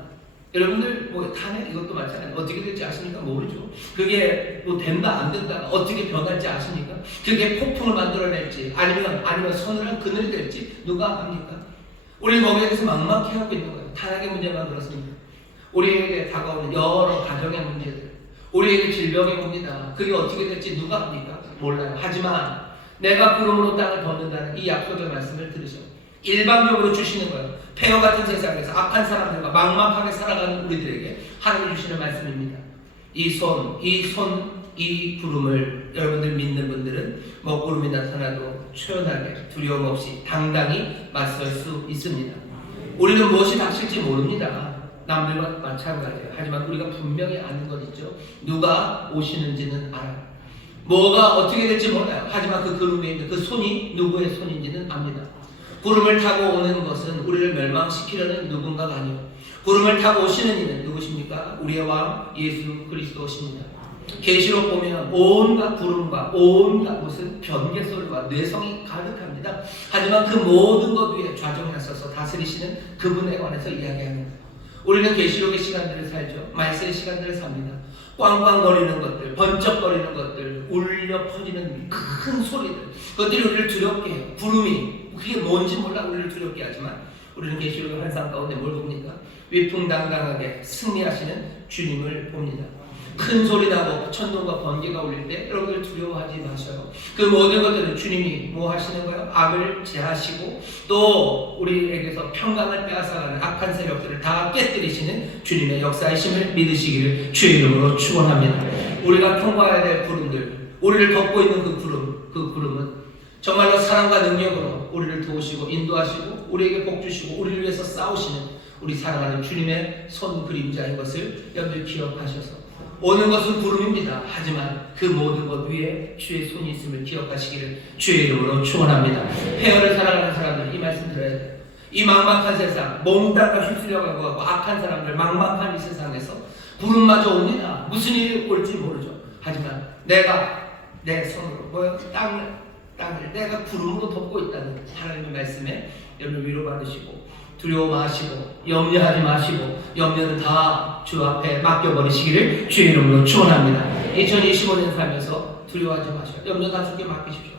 여러분들 뭐 탄핵 이것도 마찬가지예요. 어떻게 될지 아십니까? 모르죠. 그게 뭐 된다 안 된다 어떻게 변할지 아십니까? 그게 폭풍을 만들어낼지 아니면 서늘한 그늘이 될지 누가 압니까? 우리는 거기에 대해서 막막해 하고 있는 거예요. 탄핵의 문제만 그렇습니다. 우리에게 다가오는 여러 가정의 문제들, 우리에게 질병이 옵니다. 그게 어떻게 될지 누가 압니까? 몰라요. 하지만 내가 구름으로 땅을 덮는다는 이 약속의 말씀을 들으셔. 일방적으로 주시는 거예요. 폐허 같은 세상에서 악한 사람들과 막막하게 살아가는 우리들에게 하나님 주시는 말씀입니다. 이 구름을 여러분들 믿는 분들은 먹구름이 나타나도 초연하게 두려움 없이 당당히 맞설 수 있습니다. 우리는 무엇이 닥칠지 모릅니다. 남들과 마찬가지예요. 하지만 우리가 분명히 아는 것 있죠. 누가 오시는지는 알아요. 뭐가 어떻게 될지 몰라요. 하지만 그 구름 위에 있는 그 손이 누구의 손인지는 압니다. 구름을 타고 오는 것은 우리를 멸망시키려는 누군가가 아니요. 구름을 타고 오시는 이는 누구십니까? 우리의 왕 예수 그리스도십니다. 계시록 보면 온갖 구름과 온갖 무슨 변개 소리와 뇌성이 가득합니다. 하지만 그 모든 것 위에 좌정하셔서 다스리시는 그분에 관해서 이야기합니다. 우리는 계시록의 시간들을 살죠. 말세의 시간들을 삽니다. 꽝꽝거리는 것들, 번쩍거리는 것들, 울려 퍼지는 큰 소리들, 그것들이 우리를 두렵게 해요. 구름이 그게 뭔지 몰라 우리를 두렵게 하지만 우리는 계시록의 환상 가운데 뭘 봅니까? 위풍당당하게 승리하시는 주님을 봅니다. 큰 소리 나고 천둥과 번개가 울릴 때 여러분들 두려워하지 마셔요. 그 모든 것들은 주님이 뭐 하시는 거예요? 악을 제하시고 또 우리에게서 평강을 빼앗아가는 악한 세력들을 다 깨뜨리시는 주님의 역사이심을 믿으시기를 주의 이름으로 축원합니다. 우리가 통과해야 될 구름들, 우리를 덮고 있는 그 구름은 정말로 사랑과 능력으로 우리를 도우시고 인도하시고 우리에게 복 주시고 우리를 위해서 싸우시는 우리 사랑하는 주님의 손 그림자인 것을 여러분들 기억하셔서 오는 것은 구름입니다. 하지만 그 모든 것 위에 주의 손이 있음을 기억하시기를 주의 이름으로 축원합니다. 폐허를 살아가는 사람들 이 말씀 들어야 돼요. 이 막막한 세상, 몽땅과 휩쓸려가고 악한 사람들 막막한 이 세상에서 구름마저 옵니다. 무슨 일이 올지 모르죠. 하지만 내가 내 손으로 땅을 내가 구름으로 덮고 있다는 하나님의 말씀에 여러분 위로받으시고 두려워 마시고 염려하지 마시고 염려는 다 주 앞에 맡겨버리시기를 주의 이름으로 축원합니다. 2025년 살면서 두려워하지 마셔요. 염려 다 주께 맡기십시오.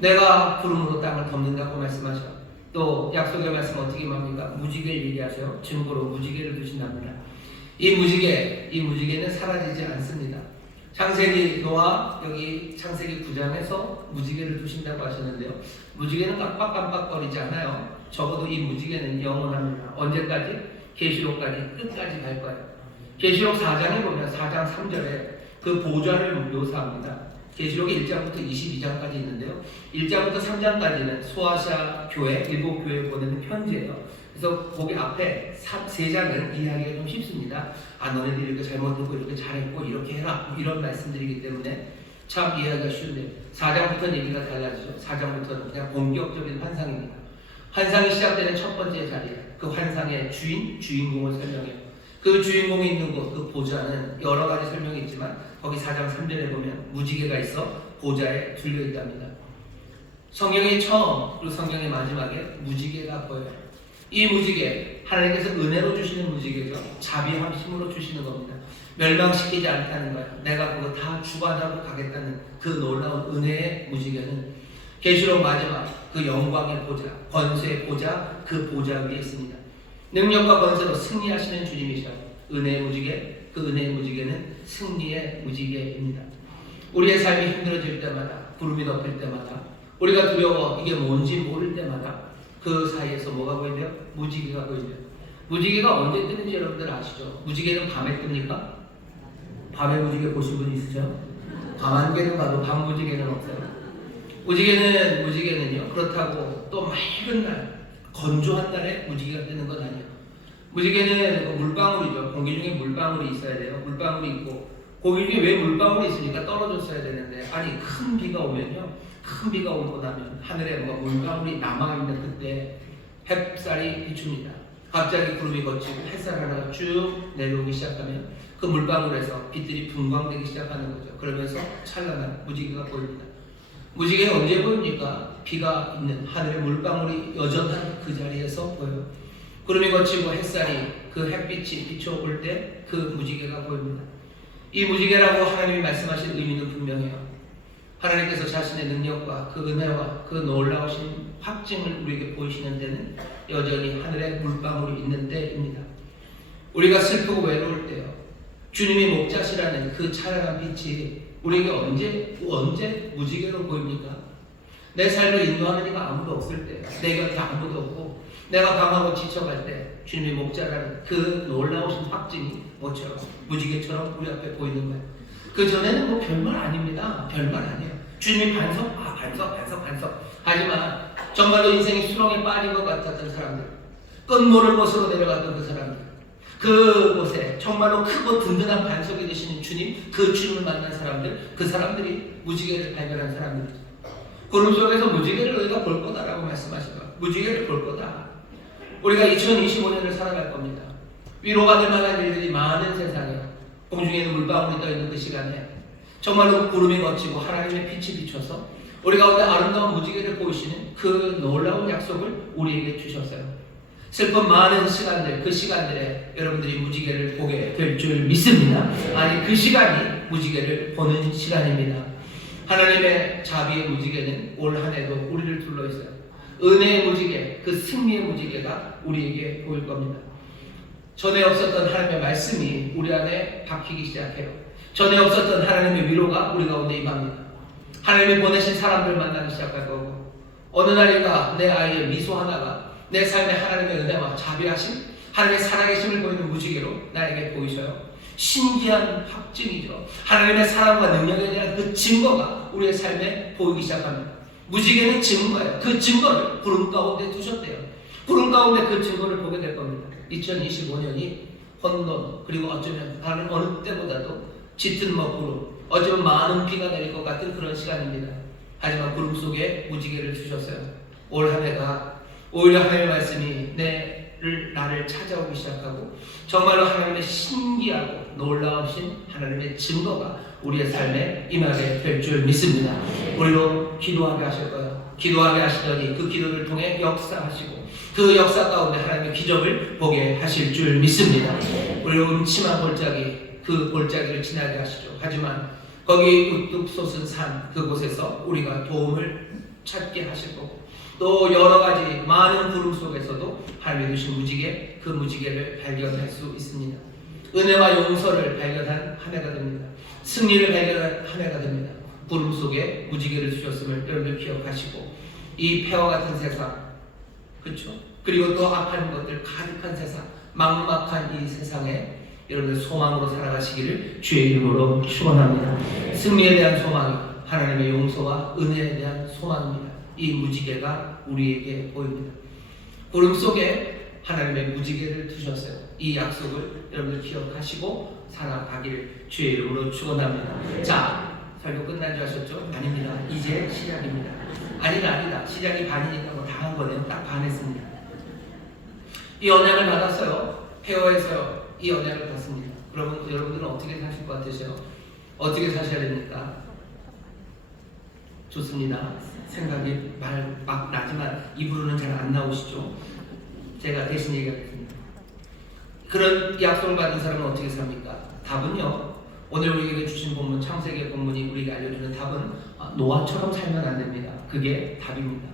내가 구름으로 땅을 덮는다고 말씀하셔. 또 약속의 말씀 어떻게 말합니까? 무지개를 얘기하세요. 증거로 무지개를 두신답니다. 이 무지개는 사라지지 않습니다. 창세기 노아 여기 창세기 9장에서 무지개를 두신다고 하셨는데요. 무지개는 깜빡깜빡거리지 않아요. 적어도 이 무지개는 영원합니다. 언제까지? 계시록까지 끝까지 갈 거예요. 계시록 4장에 보면 4장 3절에 그 보좌를 묘사합니다. 계시록 1장부터 22장까지 있는데요. 1장부터 3장까지는 소아시아 교회, 일곱 교회에 보내는 편지예요. 그래서 거기 앞에 3장은 이해하기가 좀 쉽습니다. 너네들이 이렇게 잘못했고 이렇게 잘했고 이렇게 해라 이런 말씀들이기 때문에 참 이해하기가 쉬운데 4장부터는 얘기가 달라지죠. 4장부터는 그냥 본격적인 환상입니다. 환상이 시작되는 첫 번째 자리에 그 환상의 주인공을 설명해요. 그 주인공이 있는 곳, 그 보좌는 여러 가지 설명이 있지만 거기 4장 3절에 보면 무지개가 있어 보좌에 둘려 있답니다. 성경의 처음 그리고 성경의 마지막에 무지개가 보여요. 이 무지개 하나님께서 은혜로 주시는 무지개죠. 자비함 힘으로 주시는 겁니다. 멸망시키지 않다는 거예요. 내가 그거 다 주관하고 가겠다는 그 놀라운 은혜의 무지개는 계시록 마지막 그 영광의 보좌, 권세의 보좌, 그 보좌 위에 있습니다. 능력과 권세로 승리하시는 주님이셔요. 은혜의 무지개, 그 은혜의 무지개는 승리의 무지개입니다. 우리의 삶이 힘들어질 때마다, 구름이 덮일 때마다, 우리가 두려워 이게 뭔지 모를 때마다 그 사이에서 뭐가 보이대요? 무지개가 보이대요. 무지개가 언제 뜨는지 여러분들 아시죠? 무지개는 밤에 뜹니까? 밤에 무지개 보신 분 있으죠? 밤 안개는 봐도 밤 무지개는 없어요. 무지개는요. 그렇다고 또 맑은 날, 건조한 날에 무지개가 뜨는 건 아니에요. 무지개는 물방울이죠. 공기 중에 물방울이 있어야 돼요. 물방울이 있고 공기 중에 왜 물방울이 있으니까 떨어졌어야 되는데 아니 큰 비가 오면요. 큰 비가 오고 나면 하늘에 뭔가 물방울이 남아있는 그때 햇살이 비춥니다. 갑자기 구름이 걷히고 햇살 하나가 쭉 내려오기 시작하면 그 물방울에서 빛들이 분광되기 시작하는 거죠. 그러면서 찬란한 무지개가 보입니다. 무지개가 언제 보입니까? 비가 있는 하늘의 물방울이 여전한 그 자리에서 보여요. 구름이 걷히고 햇살이 그 햇빛이 비춰올 때 그 무지개가 보입니다. 이 무지개라고 하나님이 말씀하신 의미는 분명해요. 하나님께서 자신의 능력과 그 은혜와 그 놀라우신 확증을 우리에게 보이시는 데는 여전히 하늘에 물방울이 있는 데입니다. 우리가 슬프고 외로울 때요, 주님이 목자시라는 그 찬란한 빛이 우리에게 언제 무지개로 보입니까? 내 삶을 인도하는 이가 아무도 없을 때, 내 곁에 아무도 없고 내가 강하고 지쳐갈 때 주님이 목자라는 그 놀라우신 확증이 뭐처럼 무지개처럼 우리 앞에 보이는 거예요. 그 전에는 뭐 별말 아닙니다. 별말 아니에요. 주님이 반석. 하지만 정말로 인생이 수렁에 빠진 것 같았던 사람들, 끝모를 곳으로 내려갔던 그 사람들, 그곳에 정말로 크고 든든한 반석이 되시는 주님, 그 주님을 만난 사람들, 그 사람들이 무지개를 발견한 사람들이죠. 구름 속에서 무지개를 너희가 볼 거다라고 말씀하신 거예요. 무지개를 볼 거다. 우리가 2025년을 살아갈 겁니다. 위로받을 만한 일들이 많은 세상에, 공중에는 물방울이 떠있는 그 시간에 정말로 구름이 걷히고 하나님의 빛이 비춰서 우리 가운데 아름다운 무지개를 보이시는 그 놀라운 약속을 우리에게 주셨어요. 슬픈 많은 시간들, 그 시간들에 여러분들이 무지개를 보게 될 줄 믿습니다. 아니, 그 시간이 무지개를 보는 시간입니다. 하나님의 자비의 무지개는 올 한 해도 우리를 둘러 있어요. 은혜의 무지개, 그 승리의 무지개가 우리에게 보일 겁니다. 전에 없었던 하나님의 말씀이 우리 안에 박히기 시작해요. 전에 없었던 하나님의 위로가 우리 가운데 임합니다. 하나님이 보내신 사람들 만나기 시작할 거고, 어느 날인가 내 아이의 미소 하나가 내 삶에 하나님의 은혜와 자비하심, 하나님의 살아계심을 보이는 무지개로 나에게 보이셔요. 신기한 확증이죠. 하나님의 사랑과 능력에 대한 그 증거가 우리의 삶에 보이기 시작합니다. 무지개는 증거예요. 그 증거를 구름 가운데 두셨대요. 구름 가운데 그 증거를 보게 될 겁니다. 2025년이 혼돈, 그리고 어쩌면 다른 어느 때보다도 짙은 먹구름, 어쩌면 많은 비가 내릴 것 같은 그런 시간입니다. 하지만 구름 속에 무지개를 주셨어요. 올 한 해가 오히려 하나님의 말씀이 나를 찾아오기 시작하고, 정말로 하나님의 신기하고 놀라우신 하나님의 증거가 우리의 삶에 임하게 될 줄 믿습니다. 우리로 기도하게 하실 거예요. 기도하게 하시더니 그 기도를 통해 역사하시고, 그 역사 가운데 하나님의 기적을 보게 하실 줄 믿습니다. 우리로 음침한 골짜기, 그 골짜기를 지나게 하시죠. 하지만 거기 우뚝 솟은 산, 그곳에서 우리가 도움을 찾게 하실 거고, 또 여러 가지 많은 구름 속에서도 하나님이 주신 무지개, 그 무지개를 발견할 수 있습니다. 은혜와 용서를 발견한 한 해가 됩니다. 승리를 발견한 한 해가 됩니다. 구름 속에 무지개를 주셨음을 여러분들 기억하시고, 이 폐와 같은 세상, 그렇죠? 그리고 또 악한 것들 가득한 세상, 막막한 이 세상에 여러분들 소망으로 살아가시기를 주의 이름으로 축원합니다. 승리에 대한 소망이 하나님의 용서와 은혜에 대한 소망입니다. 이 무지개가 우리에게 보입니다. 구름 속에 하나님의 무지개를 두셨어요. 이 약속을 여러분들 기억하시고 살아가기를 주의 이름으로 축원합니다. 자, 설교 끝난 줄 아셨죠? 아닙니다. 이제 시작입니다. 아니다. 시작이 반이니까 뭐 다 한 거네요. 딱 반 했습니다. 이 언약을 받았어요. 페어에서 이 언약을 받습니다. 그러면 여러분들은 어떻게 사실 것 같으세요? 어떻게 사셔야 됩니까? 좋습니다. 생각이 막 나지만 입으로는 잘 안 나오시죠? 제가 대신 얘기하겠습니다. 그런 약속을 받은 사람은 어떻게 삽니까? 답은요, 오늘 우리에게 주신 본문, 창세기 본문이 우리에게 알려주는 답은 노아처럼 살면 안 됩니다. 그게 답입니다.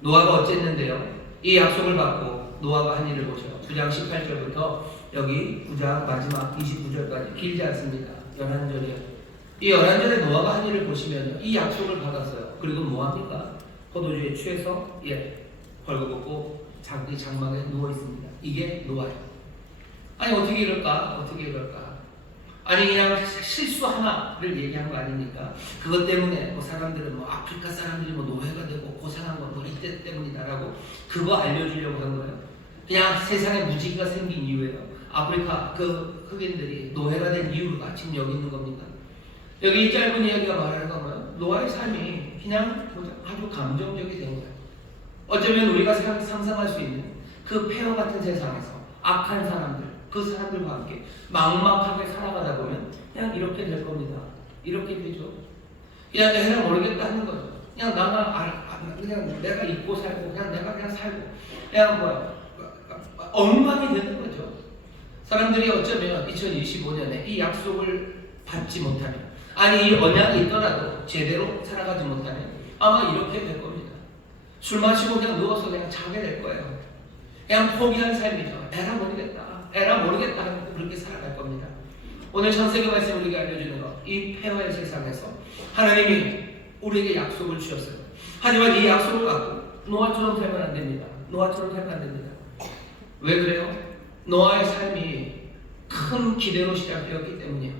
노아가 어쨌는데요, 이 약속을 받고 노아가 한 일을 보셔요. 9장 18절부터 여기 9장 마지막 29절까지 길지 않습니다. 11절이요. 이 11절에 노아가 한 일을 보시면요, 이 약속을 받았어요. 그리고 뭐합니까? 포도주에 취해서 벌거벗고 자기 장막에 누워 있습니다. 이게 노아예요. 아니, 어떻게 이럴까? 아니, 그냥 실수 하나를 얘기한 거 아닙니까? 그것 때문에 사람들은 아프리카 사람들이 노예가 되고 고생한 건 이때 때문이다라고 그거 알려주려고 한 거예요. 그냥 세상에 무지개가 생긴 이유예요. 아프리카 그 흑인들이 노예가 된 이유가 지금 여기 있는 겁니다. 여기 이 짧은 이야기가 말하는 거면 노아의 삶이 그냥 아주 감정적이 된 거예요. 어쩌면 우리가 상상할 수 있는 그 폐허 같은 세상에서 악한 사람들, 그 사람들과 함께 막막하게 살아가다 보면 그냥 이렇게 될 겁니다. 이렇게 되죠. 그냥 내가 모르겠다 하는 거죠. 그냥 그냥 내가 잊고 살고, 그냥 내가 그냥 살고, 그냥 엉망이 되는 거죠. 사람들이 어쩌면 2025년에 이 약속을 받지 못하면, 아니 이 언약이 있더라도 제대로 살아가지 못하면 아마 이렇게 될 겁니다. 술 마시고 그냥 누워서 그냥 자게 될 거예요. 그냥 포기한 삶이죠. 에라 모르겠다 하고 그렇게 살아갈 겁니다. 오늘 창세기 말씀 우리가 알려주는 것, 이 폐허의 세상에서 하나님이 우리에게 약속을 주셨어요. 하지만 이 약속을 갖고 노아처럼 살면 안 됩니다. 노아처럼 살면 안 됩니다. 왜 그래요? 노아의 삶이 큰 기대로 시작되었기 때문이에요.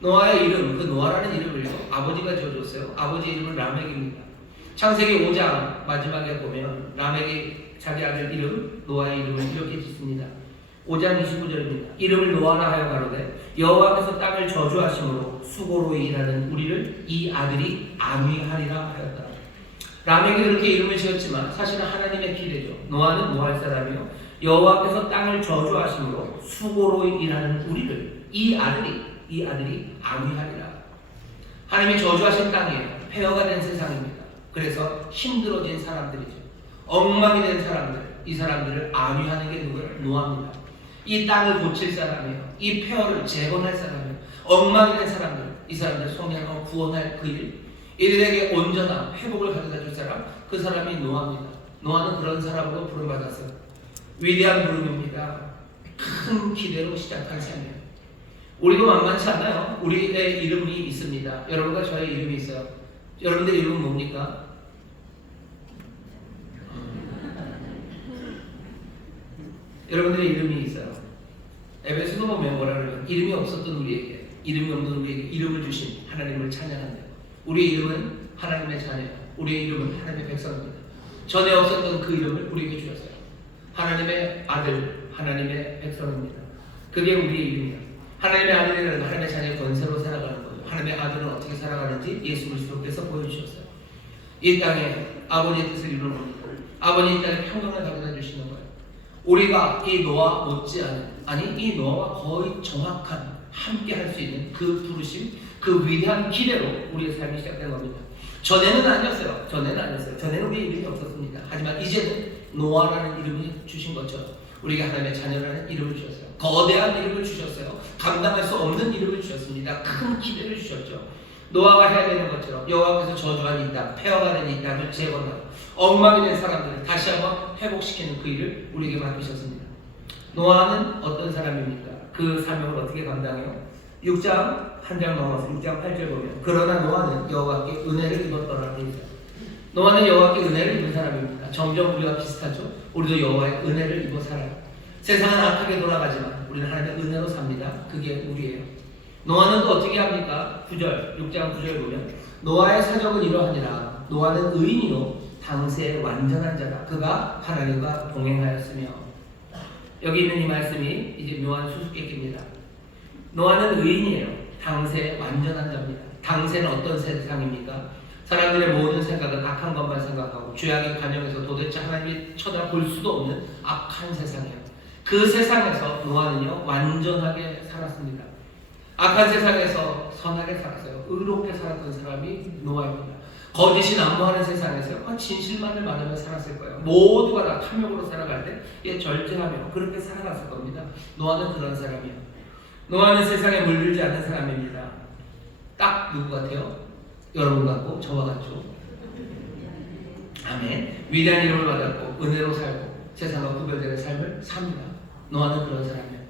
노아의 이름, 그 노아라는 이름을요, 아버지가 지어줬어요. 아버지 이름은 라멕입니다. 창세기 5장 마지막에 보면 라멕이 자기 아들 이름, 노아의 이름을 이렇게 짓습니다. 5장 29절입니다. 이름을 노아라 하여 가로되 여호와께서 땅을 저주하심으로 수고로 일하는 우리를 이 아들이 안위하리라 하였다. 라멕이 그렇게 이름을 지었지만 사실은 하나님의 기대죠. 노아는 노할 사람이요, 여호와께서 땅을 저주하심으로 수고로 일하는 우리를 이 아들이 안위하리라. 하나님이 저주하신 땅이에요. 폐허가 된 세상입니다. 그래서 힘들어진 사람들이죠. 엉망이 된 사람들, 이 사람들을 안위하는 게 누구예요? 노아입니다. 이 땅을 고칠 사람이에요. 이 폐허를 재건할 사람이에요. 엉망이 된 사람들, 이 사람들 성령을 구원할 그 일, 이들에게 온전한 회복을 가져다 줄 사람, 그 사람이 노아입니다. 노아는 그런 사람으로 부름받았어요. 위대한 부름입니다. 큰 기대로 시작한 삶이에요. 우리도 만만치 않아요. 우리의 이름이 있습니다. 여러분과 저의 이름이 있어요. 여러분들 이름은 뭡니까? 여러분들의 이름이 있어요. 에베소서 보면 뭐라 그러면 이름이 없었던 우리에게, 이름이 없는 우리에게 이름을 주신 하나님을 찬양한대요. 우리의 이름은 하나님의 자녀예요. 우리의 이름은 하나님의 백성입니다. 전에 없었던 그 이름을 우리에게 주셨어요. 하나님의 아들, 하나님의 백성입니다. 그게 우리의 이름이에요. 하나님의 아들이라는 하나님의 자녀의 권세로 살아가는 거예요. 하나님의 아들은 어떻게 살아가는지 예수 그리스도께서 보여주셨어요. 이 땅에 아버지의 뜻을 이루는 겁니다. 아버지 이 땅에 평강을 가져다 주시는 거예요. 우리가 이 노아 못지않은, 아니 이 노아와 거의 정확한 함께 할 수 있는 그 부르심, 그 위대한 기대로 우리의 삶이 시작된 겁니다. 전에는 아니었어요. 전에는 우리의 이름이 없었습니다. 하지만 이제는 노아라는 이름을 주신 것처럼 우리에게 하나님의 자녀라는 이름을 주셨어요. 거대한 이름을 주셨어요. 감당할 수 없는 이름을 주셨습니다. 큰 기대를 주셨죠. 노아가 해야 되는 것처럼 여호와께서 저주한 이 땅, 폐허가 된 이 땅을 재건하고 엉망이 된 사람들을 다시 한번 회복시키는 그 일을 우리에게 맡기셨습니다. 노아는 어떤 사람입니까? 그 사명을 어떻게 감당해요? 6장 한 장 넘어서 6장 8절 보면 그러나 노아는 여호와께 은혜를 입었더라 되어 있어요. 노아는 여호와께 은혜를 입은 사람입니다. 점점 우리와 비슷하죠. 우리도 여호와의 은혜를 입어 살아요. 세상은 악하게 돌아가지만 우리는 하나님의 은혜로 삽니다. 그게 우리예요. 노아는 또 어떻게 합니까? 9절, 6장 9절 보면 노아의 사적은 이러하니라. 노아는 의인이요 당시의 완전한 자다. 그가 하나님과 동행하였으며. 여기 있는 이 말씀이 이제 묘한 수수께끼입니다. 노아는 의인이에요. 당시의 완전한 자입니다. 당시는 어떤 세상입니까? 사람들의 모든 생각은 악한 것만 생각하고 죄악의 관영에서 도대체 하나님이 쳐다볼 수도 없는 악한 세상이에요. 그 세상에서 노아는요 완전하게 살았습니다. 악한 세상에서 선하게 살았어요. 의롭게 살았던 사람이 노아입니다. 거짓이 난무하는 세상에서 진실만을 말하며 살았을 거예요. 모두가 다 탐욕으로 살아갈 때 절제하며 그렇게 살아갔을 겁니다. 노아는 그런 사람이에요. 노아는 세상에 물들지 않는 사람입니다. 딱 누구 같아요? 여러분 같고 저와 같죠. 아멘. 위대한 이름을 받았고 은혜로 살고 세상과 구별되는 삶을 삽니다. 노아는 그런 사람이에요.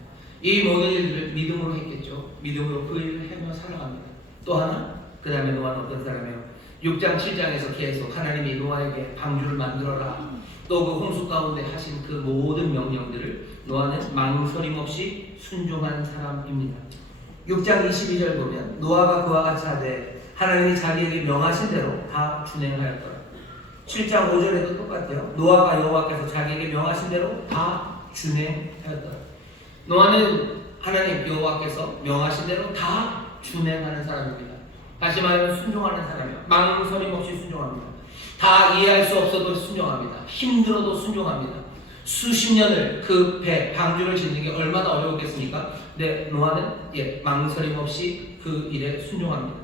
이 모든 일들을 믿음으로 했겠죠. 믿음으로 그 일을 해며 살아갑니다. 또 하나, 그 다음에 노아는 어떤 사람이에요? 6장 7장에서 계속 하나님이 노아에게 방주를 만들어라, 또 그 홍수 가운데 하신 그 모든 명령들을 노아는 망설임 없이 순종한 사람입니다. 6장 22절 보면 노아가 그와 같이 하되 하나님이 자기에게 명하신 대로 다 준행하였더라. 7장 5절에도 똑같아요. 노아가 여호와께서 자기에게 명하신 대로 다 준행하였더라. 노아는 하나님 여호와께서 명하신 대로 다 준행하는 사람입니다. 다시 말하면 순종하는 사람이에요. 망설임 없이 순종합니다. 다 이해할 수 없어도 순종합니다. 힘들어도 순종합니다. 수십 년을 그 배 방주를 짓는 게 얼마나 어려웠겠습니까? 근데 노아는 망설임 없이 그 일에 순종합니다.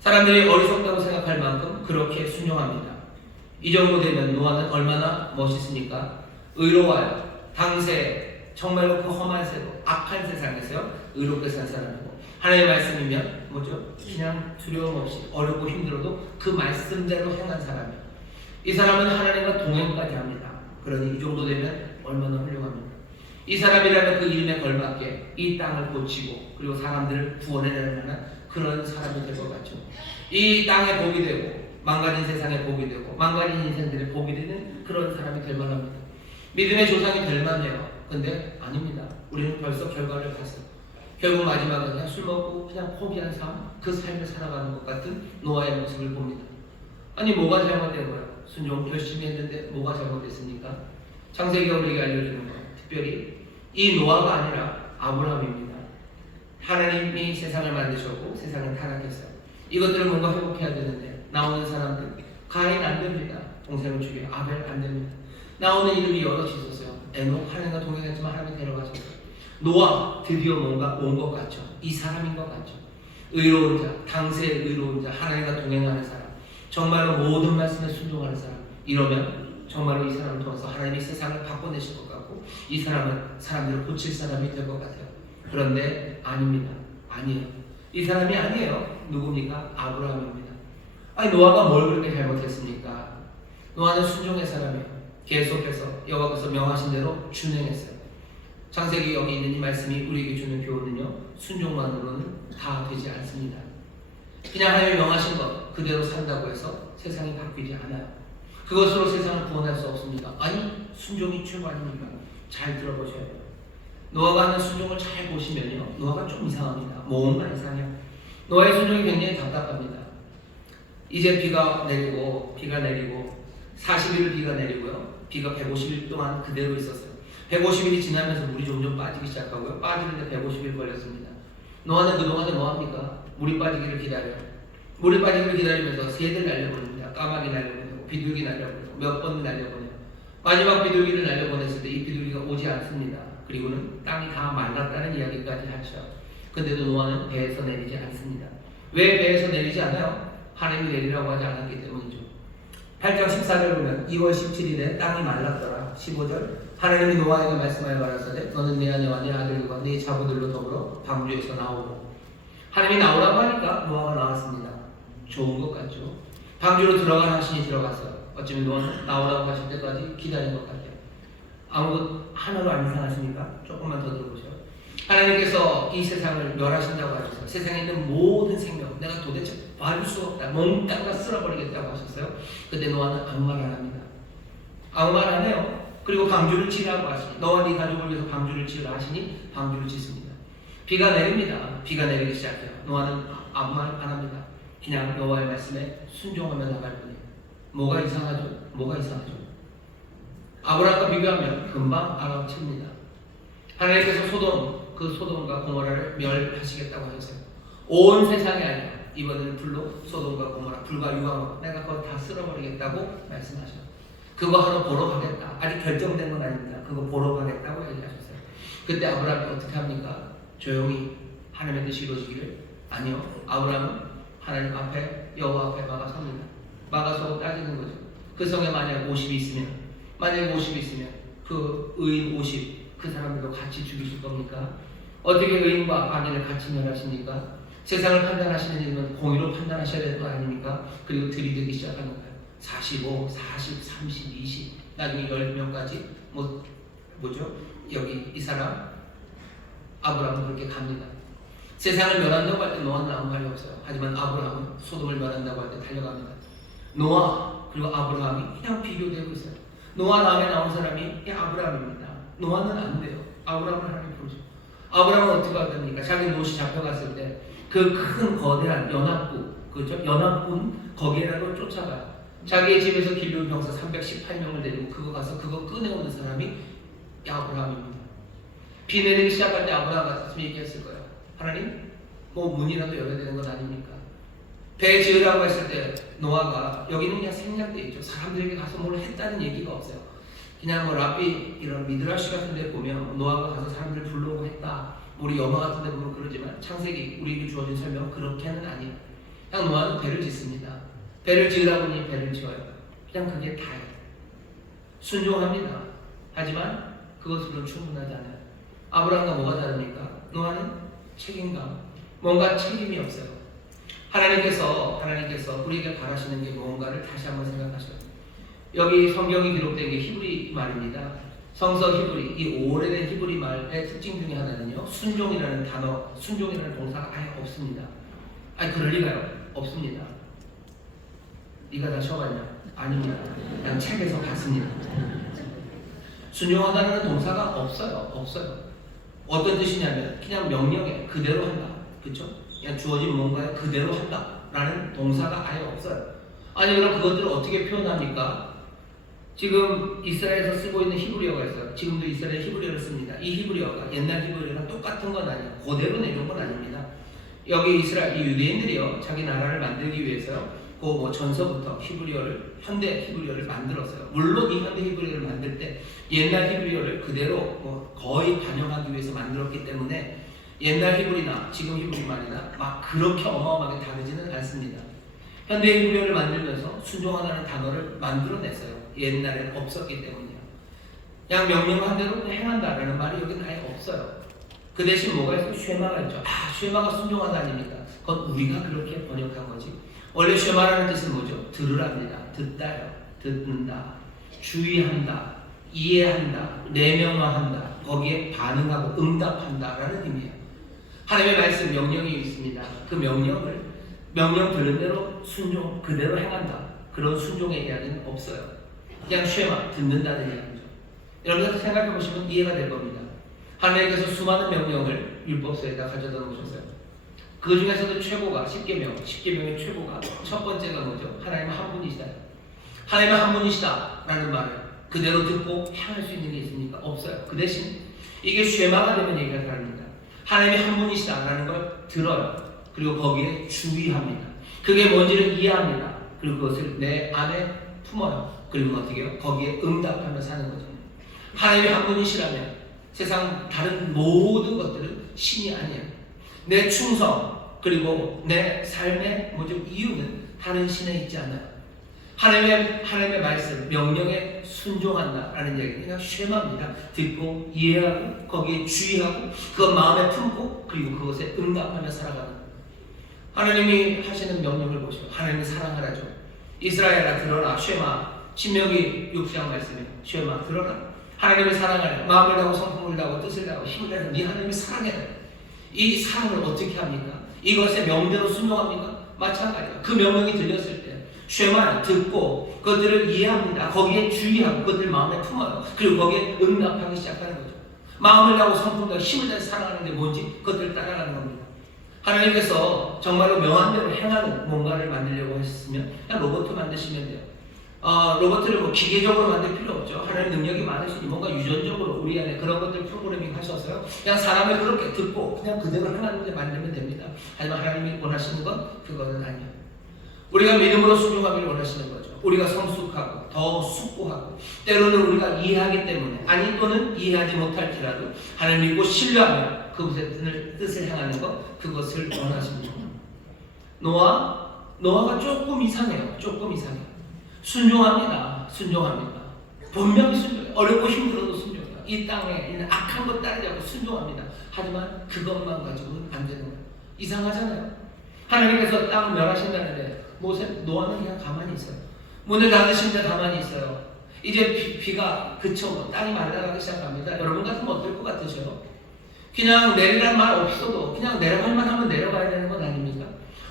사람들이 어리석다고 생각할 만큼 그렇게 순종합니다. 이 정도 되면 노아는 얼마나 멋있습니까? 의로워요. 당시에 정말로 그 험한 세고 악한 세상에서요 의롭게 산 사람이고, 하나님의 말씀이면 뭐죠? 그냥 두려움 없이 어렵고 힘들어도 그 말씀대로 행한 사람이에요. 이 사람은 하나님과 동행까지 합니다. 그러니 이 정도 되면 얼마나 훌륭합니까? 이 사람이라면 그 이름에 걸맞게 이 땅을 고치고 그리고 사람들을 구원해낼 만한 그런 사람이 될 것 같죠. 이 땅에 복이 되고 망가진 세상에 복이 되고 망가진 인생들의 복이 되는 그런 사람이 될 만합니다. 믿음의 조상이 될 만해요. 근데 아닙니다. 우리는 벌써 결과를 봤어요. 결국 마지막은 그냥 술 먹고 그냥 포기한 삶, 그 삶을 살아가는 것 같은 노아의 모습을 봅니다. 아니 뭐가 잘못된 거야? 순종 열심히 했는데 뭐가 잘못됐습니까? 창세기가 우리에게 알려주는 것, 특별히 이 노아가 아니라 아브라함입니다. 하나님이 세상을 만드셨고 세상을 타락했어요. 이것들을 뭔가 회복해야 되는데 나오는 사람들, 가인 안 됩니다. 동생을 죽여. 아벨 안 됩니다. 나오는 이름이 여럿이 있었어요. 에녹 하나님과 동행했지만 하나님이 데려가셨어요. 노아 드디어 뭔가 온 것 같죠. 이 사람인 것 같죠. 의로운 자, 당세의 의로운 자, 하나님과 동행하는 사람, 정말로 모든 말씀에 순종하는 사람. 이러면 정말로 이 사람을 통해서 하나님이 세상을 바꿔내실 것 같고 이 사람은 사람들을 고칠 사람이 될 것 같아요. 그런데 아닙니다. 아니에요. 이 사람이 아니에요. 누굽니까? 아브라함입니다. 아니 노아가 뭘 그렇게 잘못했습니까? 노아는 순종의 사람이에요. 계속해서 여호와께서 명하신 대로 준행했어요. 창세기 여기 있는 이 말씀이 우리에게 주는 교훈은요, 순종만으로는 다 되지 않습니다. 그냥 하나님이 명하신 것 그대로 산다고 해서 세상이 바뀌지 않아요. 그것으로 세상을 구원할 수 없습니다. 아니 순종이 최고 아닙니까? 잘 들어보셔야 돼요. 노아가 하는 순종을 잘 보시면요, 노아가 좀 이상합니다. 뭔가 이상해요. 노아의 순종이 굉장히 답답합니다. 이제 비가 내리고 40일 비가 내리고요, 비가 150일 동안 그대로 있었어요. 150일이 지나면서 물이 점점 빠지기 시작하고요, 빠지는데 150일 걸렸습니다. 노아는 그동안에 뭐합니까? 물이 빠지기를 기다려요. 물이 빠지기를 기다리면서 새들 날려보냅니다. 까마귀 날려보내고 비둘기 날려보내고 몇 번 날려보내요. 마지막 비둘기를 날려보냈을 때 이 비둘기가 오지 않습니다. 그리고는 땅이 다 말랐다는 이야기까지 하죠. 근데도 노아는 배에서 내리지 않습니다. 왜 배에서 내리지 않아요? 하나님이 내리라고 하지 않았기 때문이죠. 8장 14절 보면 2월 17일에 땅이 말랐더라. 15절 하나님이 노아에게 말씀하여 가라사대 너는 내 아내와 내 아들과 내 자부들로 더불어 방주에서 나오고. 하나님이 나오라고 하니까 노아가 나왔습니다. 좋은 것 같죠. 방주로 들어가는 하신이 들어갔어요. 어쩌면 노아는 나오라고 하실 때까지 기다린 것 같아요. 아무것 하나도 안 이상하십니까? 조금만 더 들어보세요. 하나님께서 이 세상을 멸하신다고 하셨어요. 세상에 있는 모든 생명 내가 도대체 봐줄 수 없다, 몽땅 다 쓸어버리겠다고 하셨어요. 그때 노아는 아무 말 안 합니다. 아무 말 안 해요. 그리고 방주를 치라고 하시니 너와 네 가족을 위해서 방주를 치라 하시니 방주를 짓습니다. 비가 내립니다. 비가 내리기 시작해요. 노아는 아무 말 안 합니다. 그냥 여호와의 말씀에 순종하며 나갈 뿐이에요. 뭐가 이상하죠? 뭐가 이상하죠? 아브라함과 비교하면 금방 알아챕니다. 하나님께서 소돔과 고모라를 멸하시겠다고 하셨어요. 온 세상이 아니라 이번에는 불로 소돔과 고모라, 불과 유황으로 내가 그걸 다 쓸어버리겠다고 말씀하셔요. 그거 하러 보러 가겠다. 아직 결정된 건 아닙니다. 그거 보러 가겠다고 얘기하셨어요. 그때 아브라함이 어떻게 합니까? 조용히 하나님의 뜻이 이루어지기를? 아니요. 아브라함은 하나님 앞에, 여호와 앞에 막아섭니다. 막아서 따지는 거죠. 그 성에 만약 50이 있으면 그 의인 50, 그 사람들도 같이 죽이실 겁니까? 어떻게 의인과 악인을 같이 멸하십니까? 세상을 판단하시는 일은 공의로 판단하셔야 되는 거 아닙니까? 그리고 들이대기 시작하는 거예요. 45, 40, 30, 20, 나중에 10명까지 뭐죠? 여기 이 사람 아브라함은 그렇게 갑니다. 세상을 멸한다고 할 때 노아는 아무 말이 없어요. 하지만 아브라함은 소돔을 멸한다고 할 때 달려갑니다. 노아 그리고 아브라함이 그냥 비교되고 있어요. 노아 다음에 나온 사람이 아브라함입니다. 노아는 안 돼요. 아브라함을 하나님 부르죠. 아브라함은 어떻게 합니까? 자기 노시 잡혀갔을 때 그 큰 거대한 연합군, 그죠? 연합군 거기에라도 쫓아가요. 자기의 집에서 길르는 병사 318명을 데리고 그거 가서 그거 꺼내오는 사람이 아브라함입니다. 비 내리기 시작할 때 아브라함 같았으면 얘기했을 거예요. 하나님, 뭐 문이라도 열어야 되는 건 아닙니까? 배 지으라고 했을 때 노아가 여기는 그냥 생략돼 있죠. 사람들에게 가서 뭘 했다는 얘기가 없어요. 그냥 뭐 랍비 이런 미드라시 같은 데 보면 노아가 가서 사람들 불러오고 했다. 우리 영화 같은 데 보면 그러지만 창세기 우리에게 주어진 설명 그렇게는 아니에요. 그냥 노아는 배를 짓습니다. 배를 지으다 보니 배를 지어요. 그냥 그게 다예요. 순종합니다. 하지만 그것으로 충분하지 않아요. 아브라함과 뭐가 다릅니까? 노아는 책임감, 뭔가 책임이 없어요. 하나님께서 우리에게 바라시는 게 뭔가를 다시 한번 생각하셔요. 여기 성경이 기록된 게 히브리 말입니다. 성서 히브리, 이 오래된 히브리 말의 특징 중에 하나는요, 순종이라는 단어, 순종이라는 동사가 아예 없습니다. 아니 그럴 리가요? 없습니다. 네가 다 쳐봤냐? 아닙니다. 그냥 책에서 봤습니다. 순종하다는 동사가 없어요. 어떤 뜻이냐면 그냥 명령에 그대로 한다. 그렇죠? 그냥 주어진 뭔가에 그대로 한다라는 동사가 아예 없어요. 아니 그럼 그것들을 어떻게 표현합니까? 지금 이스라엘에서 쓰고 있는 히브리어가 있어요. 지금도 이스라엘 히브리어를 씁니다. 이 히브리어가 옛날 히브리어랑 똑같은 건 아니에요. 그대로 내려온 건 아닙니다. 여기 이스라엘 이 유대인들이요, 자기 나라를 만들기 위해서요, 그 뭐 전서부터 히브리어를, 현대 히브리어를 만들었어요. 물론 이 현대 히브리어를 만들 때 옛날 히브리어를 그대로 뭐 거의 반영하기 위해서 만들었기 때문에 옛날 히브리나 지금 히브리말이나 막 그렇게 어마어마하게 다르지는 않습니다. 현대 히브리어를 만들면서 순종하다는 단어를 만들어냈어요. 옛날에는 없었기 때문이에요. 그냥 명령한 대로 행한다라는 말이 여기는 아예 없어요. 그 대신 뭐가 있어요? 쉐마가 있죠. 쉐마가 순종하다 아닙니까? 그건 우리가 그렇게 번역한 거지. 원래 쉐마라는 뜻은 뭐죠? 들으랍니다. 듣다요. 듣는다. 주의한다. 이해한다. 내면화한다. 거기에 반응하고 응답한다라는 의미예요. 하나님의 말씀 명령이 있습니다. 그 명령 들은 대로 순종 그대로 행한다. 그런 순종의 이야기는 없어요. 그냥 쉐마 듣는다는 이야기죠. 여러분들 생각해 보시면 이해가 될 겁니다. 하나님께서 수많은 명령을 율법서에다 가져다 놓으셨어요. 그 중에서도 최고가 10계명의 최고가 첫 번째가 뭐죠? 하나님은 한 분이시다. 하나님은 한 분이시다라는 말을 그대로 듣고 행할 수 있는 게 있습니까? 없어요. 그 대신 이게 쉐마가 되면 얘기가 다릅니다. 하나님이 한 분이시다라는 걸 들어요. 그리고 거기에 주의합니다. 그게 뭔지를 이해합니다. 그리고 그것을 내 안에 품어요. 그리고 어떻게 해요? 거기에 응답하며 사는 거죠. 하나님이 한 분이시라면 세상 다른 모든 것들은 신이 아니에요. 내 충성 그리고 내 삶의 이유는 다른 신에 있지 않아요. 하나님의 말씀 명령에 순종한다라는 얘기는 그냥 쉐마입니다. 듣고 이해하고 거기에 주의하고 그것 마음에 품고 그리고 그것에 응답하며 살아가는 거예요. 하나님이 하시는 명령을 보시고 하나님을 사랑하라죠. 이스라엘아 들어라. 쉐마. 신명기 6장 말씀에 쉐마 들어라. 하나님을 사랑하라. 마음을 다하고 성품을 다하고 뜻을 다하고 힘을 다해서 네 하나님을 사랑해라. 이 사랑을 어떻게 합니까? 이것의 명대로 순종합니까? 마찬가지예요. 그 명령이 들렸을 때 쉐마 듣고 그것들을 이해합니다. 거기에 주의하고 그것들을 마음에 품어요. 그리고 거기에 응답하기 시작하는 거죠. 마음을 다하고 성품을 다하고 힘을 다해서 사랑하는 게 뭔지 그것들을 따라가는 겁니다. 하나님께서 정말로 명한 대로 행하는 뭔가를 만들려고 하셨으면 그냥 로봇 만드시면 돼요. 로봇을 뭐 기계적으로 만들 필요 없죠. 하나님 능력이 많으시니 뭔가 유전적으로 우리 안에 그런 것들 프로그래밍 하셔서요. 그냥 사람을 그렇게 듣고 그냥 그대로 행하는 데 만들면 됩니다. 하지만 하나님이 원하시는 건 그거는 아니에요. 우리가 믿음으로 순종하기를 원하시는 거죠. 우리가 성숙하고 더 숙고하고 때로는 우리가 이해하기 때문에 아니 또는 이해하지 못할지라도 하나님 믿고 신뢰하며 그것의 뜻을 향하는 것 그것을 원하십니다. 노아가 조금 이상해요. 순종합니다. 분명히 순종해요. 어렵고 힘들어도 순종해요. 이 땅에 있는 악한 것 따르지 않고 순종합니다. 하지만 그것만 가지고는 안 되는 거예요. 이상하잖아요. 하나님께서 땅 멸하신다는데 노아는 그냥 가만히 있어요. 문을 닫으시는데 가만히 있어요. 이제 비가 그쳐 땅이 말라가기 시작합니다. 여러분 같으면 어떨 것 같으셔요? 그냥 내리란 말 없어도 그냥 내려갈만 하면 내려가야 되는 건 아닙니까?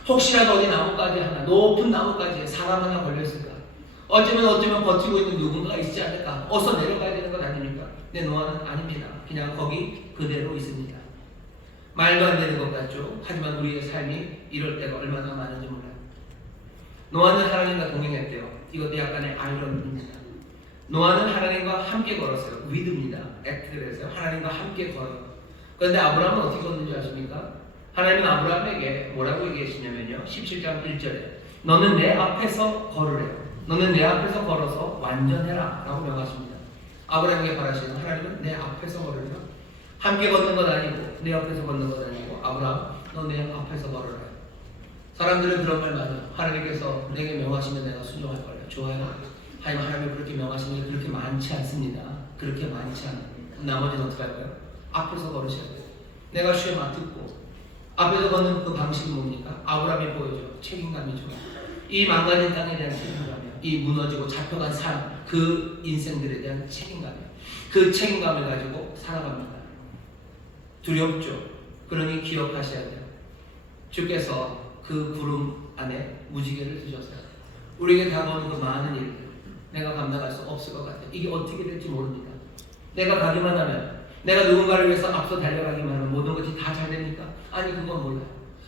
혹시라도 어디 나뭇가지 하나, 높은 나뭇가지에 사람 하나 걸려있을까? 어쩌면 버티고 있는 누군가가 있지 않을까? 어서 내려가야 되는 건 아닙니까? 근데 노아는 아닙니다. 그냥 거기 그대로 있습니다. 말도 안 되는 것 같죠? 하지만 우리의 삶이 이럴 때가 얼마나 많은지 몰라요. 노아는 하나님과 동행했대요. 이것도 약간의 아이러니입니다. 노아는 하나님과 함께 걸었어요. 위드입니다. 액트를 해서 하나님과 함께 걸어요. 그런데 아브라함은 어떻게 걷는지 아십니까? 하나님은 아브라함에게 뭐라고 얘기하시냐면요. 17장 1절에 너는 내 앞에서 걸으래요. 너는 내 앞에서 걸어서 완전해라 라고 명하십니다. 아브라함에게 바라시는 하나님은 내 앞에서 걸으라. 함께 걷는 건 아니고 내 옆에서 걷는 건 아니고 아브라함 너 내 앞에서 걸어라. 사람들은 그런 말 많아요. 하나님께서 내게 명하시면 내가 순종할 거예요. 좋아요. 하지만 하나님이 그렇게 명하시는 게 그렇게 많지 않습니다. 그렇게 많지 않아요. 나머지는 어떻게 할까요? 앞에서 걸으셔야 돼요. 내가 쉬에 맡듣고 앞에서 걷는 그 방식이 뭡니까? 아브라함이 보여줘. 책임감이죠. 이 망가진 땅에 대한 책임감이요. 이 무너지고 잡혀간 삶, 그 인생들에 대한 책임감이요. 그 책임감을 가지고 살아갑니다. 두렵죠. 그러니 기억하셔야 돼요. 주께서 그 구름 안에 무지개를 두셨어요. 우리에게 다가오는 그 많은 일들 내가 감당할 수 없을 것 같아요. 이게 어떻게 될지 모릅니다. 내가 가기만 하면, 내가 누군가를 위해서 앞서 달려가기만 하면 모든 것이 다 잘 됩니까? 아니, 그건 몰라요.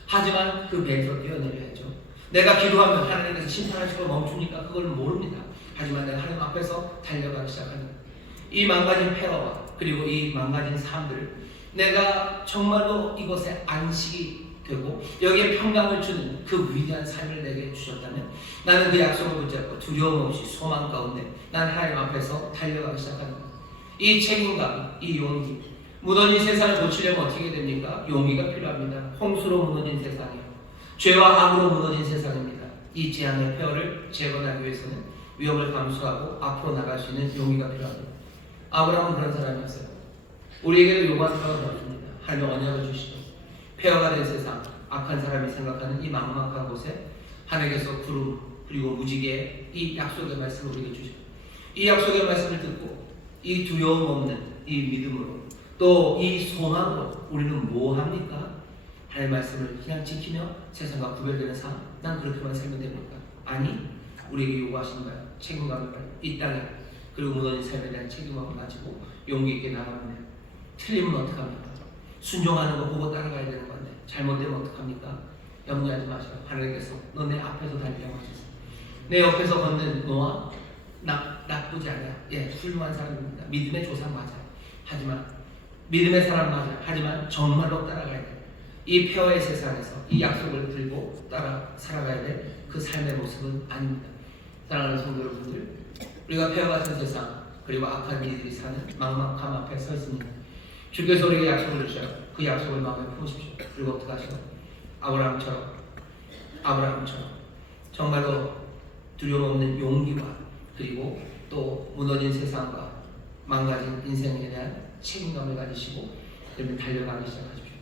하지만 그 배에서 뛰어내려야죠. 내가 기도하면 하나님께서 심판하시고 멈춥니까? 그걸 모릅니다. 하지만 내가 하나님 앞에서 달려가기 시작합니다. 이 망가진 폐허와 그리고 이 망가진 삶들, 내가 정말로 이것에 안식이 되고 여기에 평강을 주는 그 위대한 삶을 내게 주셨다면 나는 그 약속을 붙잡고 두려움 없이 소망 가운데 난 하나님 앞에서 달려가기 시작합니다. 이 책임감, 이 용기, 무너진 세상을 고치려면 어떻게 됩니까? 용기가 필요합니다. 홍수로 무너진 세상이요, 죄와 악으로 무너진 세상입니다. 이 재앙의 폐허를 재건하기 위해서는 위험을 감수하고 앞으로 나갈 수 있는 용기가 필요합니다. 아브라함은 그런 사람이었어요. 우리에게도 요구하는 사람은 없습니다. 하나님 언약을 주시고 폐허가 된 세상, 악한 사람이 생각하는 이 막막한 곳에 하나님께서 구름 그리고 무지개 이 약속의 말씀을 우리에게 주시고 이 약속의 말씀을 듣고 이 두려움 없는 이 믿음으로 또 이 소망으로 우리는 뭐 합니까? 하나님의 말씀을 그냥 지키며 세상과 구별되는 삶, 난 그렇게만 살면 됩니까? 아니, 우리에게 요구하시는 거예요. 책임감을 가지고 이 땅에 그리고 무너진 삶에 대한 책임감을 가지고 용기 있게 나가면 돼요. 틀리면 어떡합니까? 순종하는 거 보고 따라가야 되는 건데 잘못되면 어떡합니까? 염려하지 마세요. 하나님께서 너 내 앞에서 달리라고 하셨어요. 내 옆에서 걷는 너와 나쁘지 않아요. 예, 훌륭한 사람입니다. 믿음의 조상 맞아요. 하지만 믿음의 사람 맞아요. 하지만 정말로 따라가야 돼요. 이 폐허의 세상에서 이 약속을 들고 따라 살아가야 될 그 삶의 모습은 아닙니다. 사랑하는 성도 여러분들, 우리가 폐허 같은 세상 그리고 악한 이들이 사는 막막함 앞에 서 있습니다. 주께서 우리에게 약속을 주셔요. 그 약속을 마음에 품으십시오. 그리고 어떻게 하시오? 아브라함처럼 정말로 두려움 없는 용기와 그리고 또 무너진 세상과 망가진 인생에 대한 책임감을 가지시고 그러면 달려가기 시작하십시오.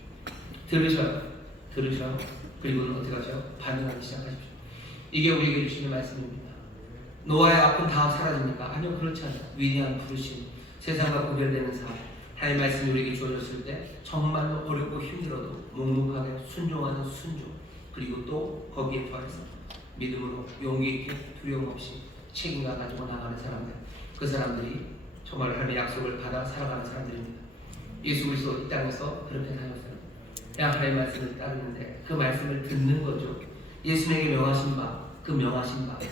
들으셔요. 그리고는 어떻게 하셔요? 반응하기 시작하십시오. 이게 우리에게 주시는 말씀입니다. 노아의 악은 다 사라집니까? 아니요, 그렇지 않아요. 위대한 부르심, 세상과 구별되는 삶, 하나님의 말씀이 우리에게 주어졌을 때 정말로 어렵고 힘들어도 묵묵하게 순종하는 순종, 그리고 또 거기에 더해서 믿음으로 용기 있게 두려움 없이 책임감 가지고 나가는 사람들, 그 사람들이 정말 하나님의 약속을 받아 살아가는 사람들입니다. 예수 그리스도 이 땅에서 그렇게 사셨어요. 그냥 하나님의 말씀을 따르는데 그 말씀을 듣는 거죠. 예수님에게 명하신 바, 그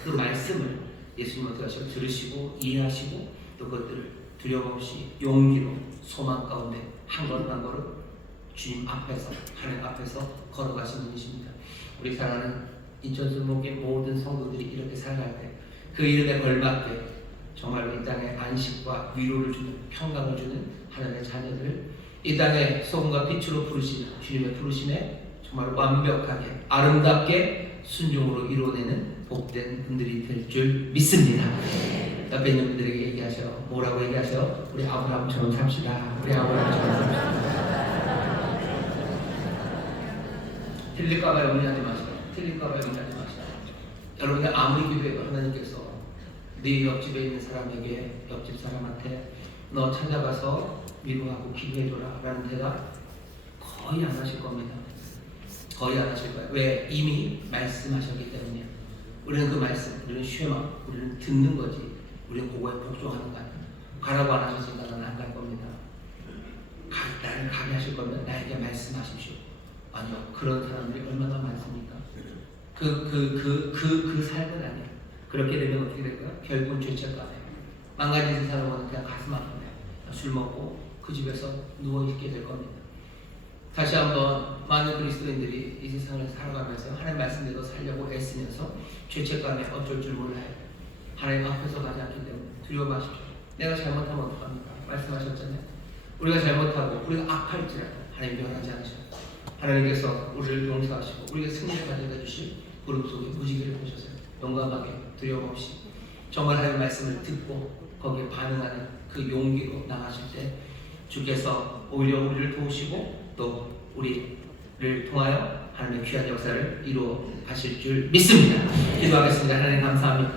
말씀을 예수님 어떻게 하시고 들으시고 이해하시고 또 그것들을 두려움 없이 용기로 소망 가운데 한 걸음 한 걸음 주님 앞에서 하나님 앞에서 걸어가신 분이십니다. 우리 사랑하는 인천순목의 모든 성도들이 이렇게 살아갈 때 그 이름에 걸맞게 정말 이 땅에 안식과 위로를 주는 평강을 주는 하나님의 자녀들을 이 땅에 소금과 빛으로 부르시는 주님의 부르심에 정말 완벽하게 아름답게 순종으로 이루어내는 복된 분들이 될 줄 믿습니다. 옆에 있는 분들에게 얘기하셔요. 뭐라고 얘기하셔요? 우리 아브라함처럼 삽시다. 우리 아브라함처럼 삽시다. 틀릴까봐 염려하지 마시고, 여러분이 아무리 기도해도 하나님께서 네 옆집에 있는 사람에게, 옆집 사람한테 너 찾아가서 위로하고 기도해줘라 라는 대답 거의 안 하실 겁니다. 거의 안 하실 거예요. 왜? 이미 말씀하셨기 때문이에요. 우리는 그 말씀, 우리는 쉐마, 우리는 듣는 거지. 우리는 그거에 복종하는 거 아니에요. 가라고 안 하셨으니까 나는 안 갈 겁니다. 나를 가게 하실 거면 나에게 말씀하십시오. 아니요, 그런 사람들이 얼마나 많습니까? 그 삶은 아니에요. 그렇게 되면 어떻게 될까요? 결국은 죄책감에 망가진 세상으로는 그냥 가슴 아프네. 술 먹고 그 집에서 누워있게 될 겁니다. 다시 한번 많은 그리스도인들이 이 세상을 살아가면서 하나님 말씀대로 살려고 애쓰면서 죄책감에 어쩔 줄 몰라요. 하나님 앞에서 가지 않기 때문에 두려워하십시오. 내가 잘못하면 어떡합니까? 말씀하셨잖아요. 우리가 잘못하고 우리가 악할지라도 하나님 변하지 않으셔. 하나님께서 우리를 용서하시고 우리가 승리를 가져다 주실 구름 속에 무지개를 보셔서 용감하게 두려움 없이 정말 하나님의 말씀을 듣고 거기에 반응하는 그 용기로 나가실 때 주께서 오히려 우리를 도우시고 또 우리를 통하여 하나님의 귀한 역사를 이루어 가실 줄 믿습니다. 기도하겠습니다. 하나님 감사합니다.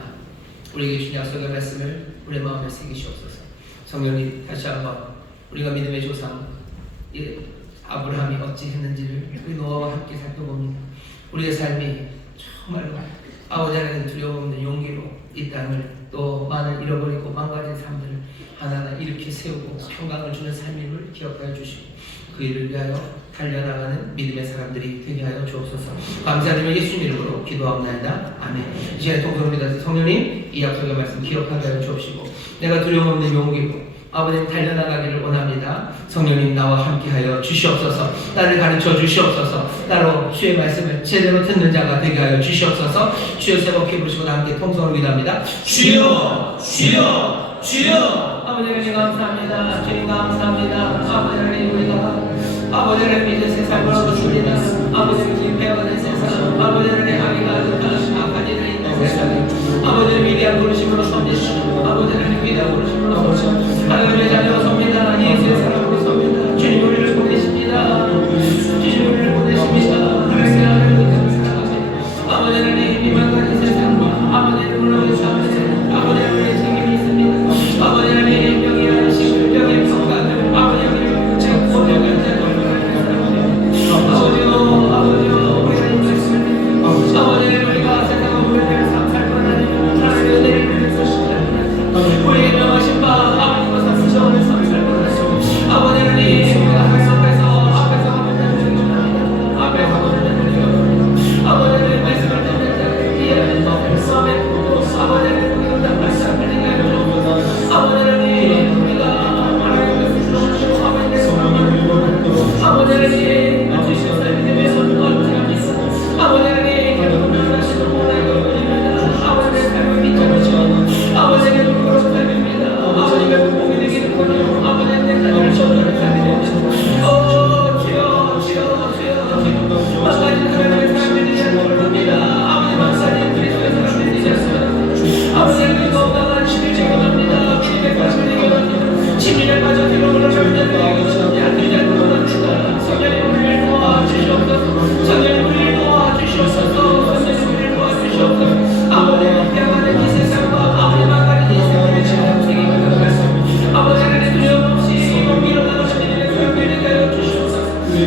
우리에게 주신 약속의 말씀을 우리의 마음에 새기시옵소서. 성령님 다시 한번 우리가 믿음의 조상 아브라함이 어찌 했는지를 우리 노아와 함께 살펴봅니다. 우리의 삶이 정말로 아버지 하나님 두려움 없는 용기로 이 땅을 또 많은 잃어버리고 망가진 삶들을 하나하나 일으켜 세우고 평강을 주는 삶임을 기억하여 주시고 그 일을 위하여 달려나가는 믿음의 사람들이 되게 하여 주옵소서. 감사드리며 예수님 이름으로 기도하옵나이다. 아멘. 이 시간에 통성합니다. 성령님 이 약속의 말씀 기억하게 하여 주옵시고 내가 두려움 없는 용기로 아버지님 달려나가기를 원합니다. 성령님 나와 함께하여 주시옵소서. 나를 가르쳐 주시옵소서. 나로 주의 말씀을 제대로 듣는 자가 되게 하여 주시옵소서. 주여 세복해 부르시고 함께 통성으로 기도합니다. 주여 주여 주여. 아버지 하나님 감사합니다. 주님 감사합니다. 아버지 하나님 우리가 아버지 하나님 이제 세상을 얻었습니다. 아버지 하나님 배워가는 세상 아버지 하나님 악의가 가득한 악한 이들이 있는 세상에 아버지 하나님 위대한 부르심으로 섭니다. 아버지 하나님 위대한 부르심으로 섭니다. 하나님의 자녀가 섭니다. 예수의 사랑으로 섭니다. 주님 우리를 보내십니다. 주님 우리를 보내십니다. 하나님의 아들을 사랑합니다. 아버지 하나님 이만 가진 세상과 아버지 하나님을 사랑하는 아버지 하나님의 책임이 있습니다. 아버지 하나님 명예한 식을 명예 평가를 아버지 하나님 제 고백을 제 아버지요 우리가 이 말씀을 아버지 우리가 세상을 보내는 삶 살고 하나님 하나님의 은혜를 베푸시옵소서. 우리에게 명하신 바 아버지와 상승하는 삶 살고 하나님 아버지 하나님 우리가 하나님 앞에서 보내는 우리가 아버지 하나님 말씀을 듣는 자들 이해하는 자들 수업에 아버지 하나님 우리가 말씀을 듣는 자들 아버지 하나님 우리가 하나님의 수고하시고 아버지의 소망을 아버지 하나님 주신 삶이 되면서 어찌합니까 아버지 하나님 결국은 변하시는 모나이가 보입니다. 아버지의 삶을 비춰주시고 아버지의 눈으로 삶입니다. 아버지의 복이 되기는커녕 아버지의 내 자녀를 저주하는 삶이 됩니다. 주여 주여 주여 주여 망가진 하나님의 사람들이 되지 원합니다. 아버지 망가진 그리스도의 사람들이 되지 않습니다. 아버지 하나님 건강한 신을 제공합니다. 믿음의 가슴을 얘기합니다. 심리를 가져 들어오는 절대를 얘기합니다. 약들을 원합니다. 성령님 우리를 도와주시옵소서. 성령님 우리를 도와주시옵소서. 성령님 우리를 도와주시옵소서. 아버지 평안한 이 세상과 아버지 망가진 이 세상을 책임을 가졌습니다. 아버지 하나님 두려움 없이 용기로 나가시는 일을 되게 하여 주시옵소서.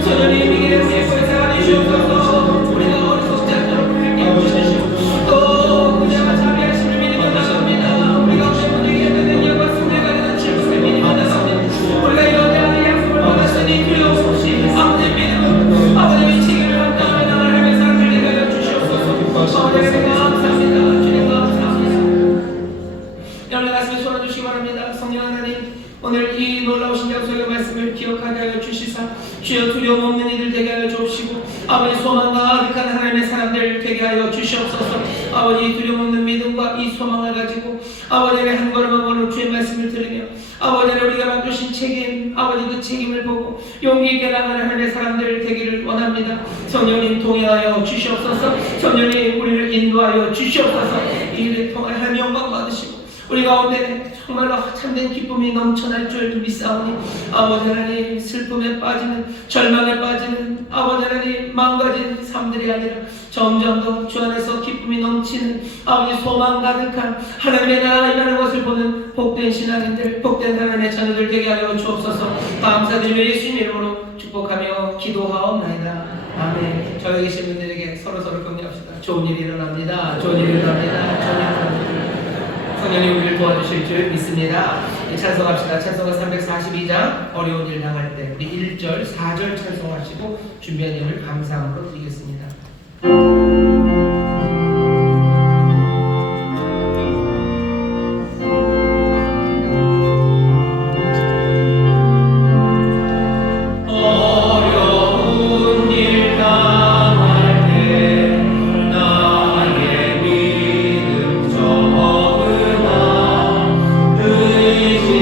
성령님 이 길에 우리의 권세가 되시옵소서. 우리가 어리석지 않도록 우리를 깨우치시고 또 그녀가 자비하심을 믿으며 나갑니다. 우리가 어머니에게 능력과 승리가 되는 질문을 믿으며 나갑니다. 우리가 연애하는 약속을 받았으니 두려움 없이 아버지의 믿음은 아버지의 책임을 감당하며 나가는 사람들 되게 하여 주시옵소서. 아버지 감사합니다. 주님 감사합니다. 여러분 가슴에 쏟아주시기 바랍니다. 성령 하나님 오늘 이 놀라우신 약속의 말씀을 기억하게 하여 주시사 주여 두려움 없는 이들 되게 하여 주옵시고 아버지 소망과 가득한 하나님의 사람들 되게 하여 주시옵소서. 아버지 두려움 없는 믿음과 이 소망을 가지고 아버지의 한 걸음 한 걸음 주의 말씀을 들으며 아버지는 우리가 맡으신 책임 아버지 그 책임을 보고 용기 있게 나가는 하나님의 사람들 되기를 원합니다. 성령님 동행하여 주시옵소서. 성령님 우리를 인도하여 주시옵소서. 이 일을 통하여 하나님 영광 받으시고 우리 가운데 정말로 참된 기쁨이 넘쳐날 줄 믿사오니 아버지 하나님 슬픔에 빠지는 절망에 빠지는 아버지 하나님 망가진 삶들이 아니라 점점 더 주 안에서 기쁨이 넘치는 아버지 소망 가득한 하나님의 나라가 임하는 것을 보는 복된 신앙인들 복된 하나님의 자녀들 되게 하여 주옵소서. 감사드리며 예수님 이름으로 축복하며 기도하옵나이다. 아멘. 저희 계신 분들에게 서로서로 격려합시다. 좋은 일이 일어납니다. 좋은 일이 일어납니다. 좋은 일이 일어납니다. 성령님 우리를 도와주실 줄 믿습니다. 찬송합시다. 찬송가 342장 어려운 일 당할 때 우리 1절 4절 찬송하시고 준비한 일을 감사함으로 드리겠습니다. 내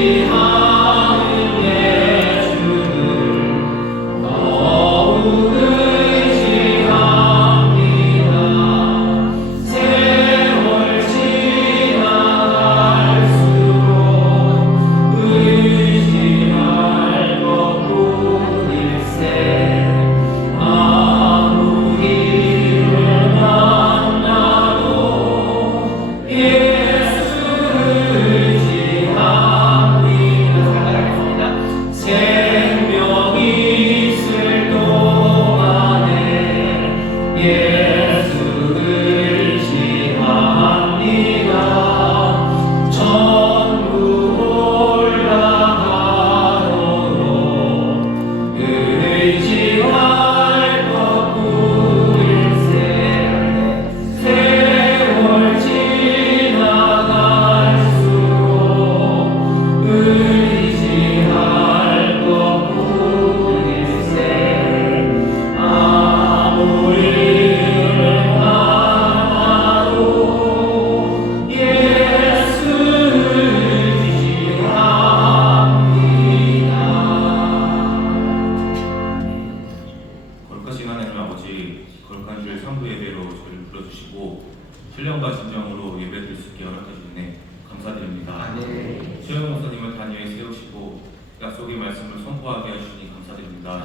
기도드렸습니다.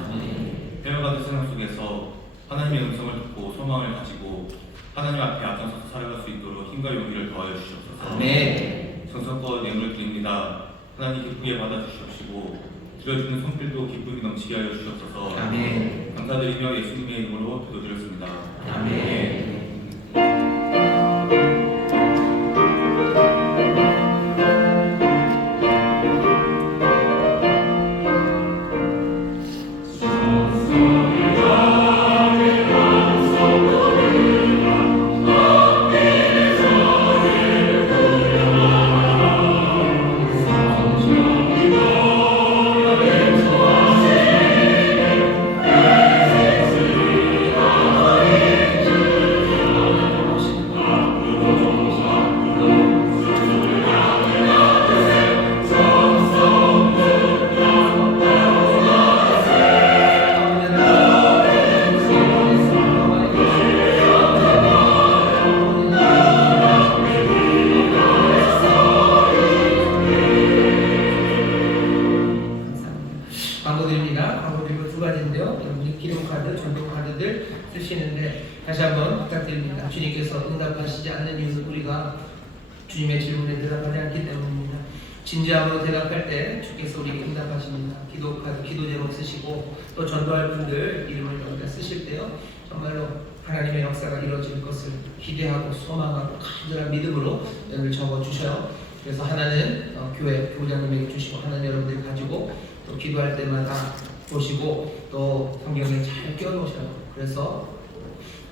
배워가는 세상 속에서 하나님의 음성을 듣고 소망을 가지고 하나님 앞에 앞장서서 살아갈 수 있도록 힘과 용기를 더하여 주시옵소서. 아멘. 정성껏 예물을 드립니다. 하나님 기쁘게 받아주시옵시고 드려주는 손길도 기쁘게 넘치게 하여 주시옵소서. 아멘. 감사드리며 예수님의 이름으로 기도드렸습니다. 아멘. 광고 드립니다. 광고 드리고 두 가지인데요. 여러분들 기록카드, 전도카드들 쓰시는데 다시 한번 부탁드립니다. 주님께서 응답하시지 않는 이유는 우리가 주님의 질문에 대답하지 않기 때문입니다. 진지함으로 대답할 때 주께서 우리에게 응답하십니다. 기도카드, 기도 제목 쓰시고 또 전도할 분들 이름을 여기다 쓰실 때요. 정말로 하나님의 역사가 이루어질 것을 기대하고 소망하고 간절한 믿음으로 여기를 적어주셔요. 그래서 하나는 교회 교장님에게 주시고 하나는 여러분들이 가지고 또 기도할 때마다 보시고 또 성경에 잘 끼워놓으셔요. 그래서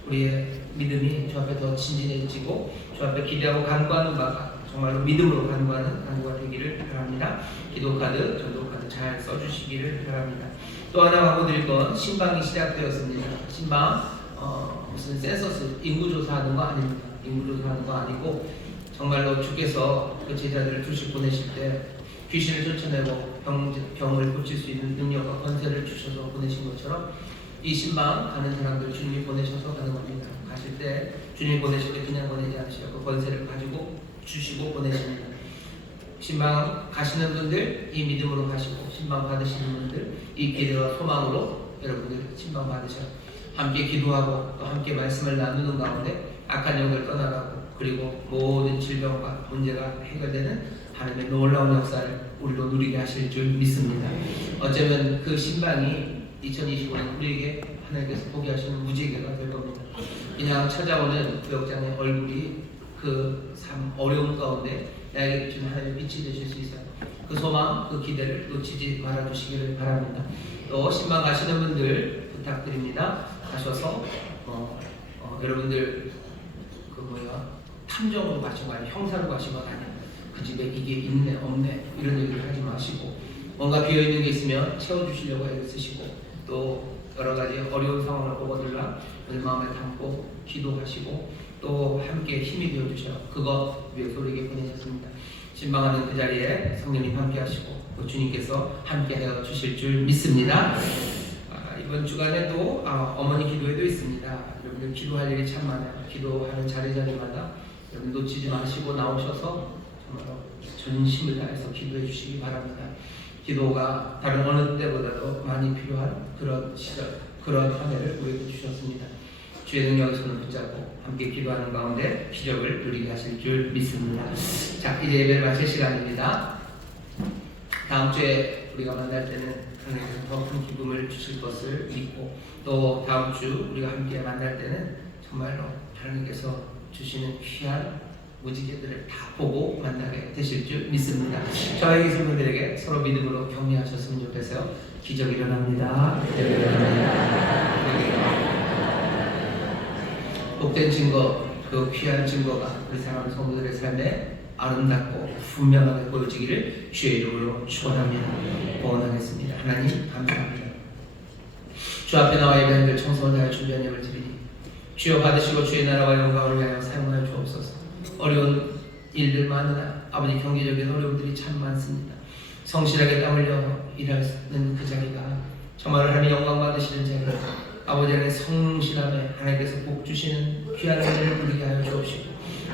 우리의 믿음이 주 앞에 더 진진해지고 주 앞에 기대하고 간구하는 바가 정말로 믿음으로 간구하는 간구가 되기를 바랍니다. 기도카드, 전도카드 잘 써주시기를 바랍니다. 또 하나 광고드릴 건 신방이 시작되었습니다. 신방 무슨 센서스 인구조사하는 거 아닙니다. 인구조사하는 거 아니고 정말로 주께서 그 제자들을 두씩 보내실 때 귀신을 쫓아내고 병을 고칠 수 있는 능력과 권세를 주셔서 보내신 것처럼 이 신방 가는 사람들 주님이 보내셔서 가는 겁니다. 가실 때 주님이 보내실 때 그냥 보내지 않으시고 그 권세를 가지고 주시고 보내십니다. 신방 가시는 분들 이 믿음으로 가시고 신방 받으시는 분들 이 기대와 소망으로 여러분들 신방 받으셔 함께 기도하고 또 함께 말씀을 나누는 가운데 악한 영을 떠나가고 그리고 모든 질병과 문제가 해결되는 하나님의 놀라운 역사를 우리로 누리게 하실 줄 믿습니다. 어쩌면 그 신방이 2025년 우리에게 하나님께서 보게 하시는 무지개가 될 겁니다. 그냥 찾아오는 구역장의 얼굴이 그 참 어려운 가운데 나에게 주는 하나님의 빛이 되실 수 있어요. 그 소망, 그 기대를 놓치지 말아주시기를 바랍니다. 또 신방 가시는 분들 부탁드립니다. 가셔서 여러분들 탐정으로 가신 거 아니에요. 형사로 가신 건 아니에요. 그 집에 이게 있네 없네 이런 얘기를 하지 마시고 뭔가 비어있는 게 있으면 채워주시려고 애쓰시고 또 여러 가지 어려운 상황을 보고들라 마음에 담고 기도하시고 또 함께 힘이 되어주셔요. 그것 위해서 우리에게 보내셨습니다. 신방하는 그 자리에 성령님 함께 하시고 또 주님께서 함께 하여 주실 줄 믿습니다. 이번 주간에도 어머니 기도회도 있습니다. 여러분들 기도할 일이 참 많아요. 기도하는 자리마다 여러분 놓치지 마시고 나오셔서 정말로 전심을 다해서 기도해 주시기 바랍니다. 기도가 다른 어느 때보다도 많이 필요한 그런 시절, 그런 한 해를 우리에게 주셨습니다. 주의 능력을 손을 붙잡고 함께 기도하는 가운데 기적을 누리게 하실 줄 믿습니다. 자, 이제 예배를 마칠 시간입니다. 다음 주에 우리가 만날 때는 하나님께서 더 큰 기쁨을 주실 것을 믿고 또 다음 주 우리가 함께 만날 때는 정말로 하나님께서 주시는 귀한 무지개들을 다 보고 만나게 되실 줄 믿습니다. 저희 계신 분들에게 서로 믿음으로 격려하셨으면 좋겠어요. 기적이 일어납니다. 복된 증거, 그 귀한 증거가 우리 사랑하는 성도들의 삶에 아름답고 분명하게 보여지기를 주의 이름으로 축원합니다. 봉헌하겠습니다. 하나님 감사합니다. 주 앞에 나와 예배하는 들 청소를 다해 준비한 예물 드리니 주여 받으시고 주의 나라와 영광을 위하여 사용하여 주옵소서. 어려운 일들 많으나 아버지 경제적인 어려움들이 참 많습니다. 성실하게 땀 흘려 일하는 그 자리가 정말 하나님 영광 받으시는 자리가 아버지 안에 성실함에 하나님께서 복 주시는 귀한 은혜를 누리게 하여 주옵시고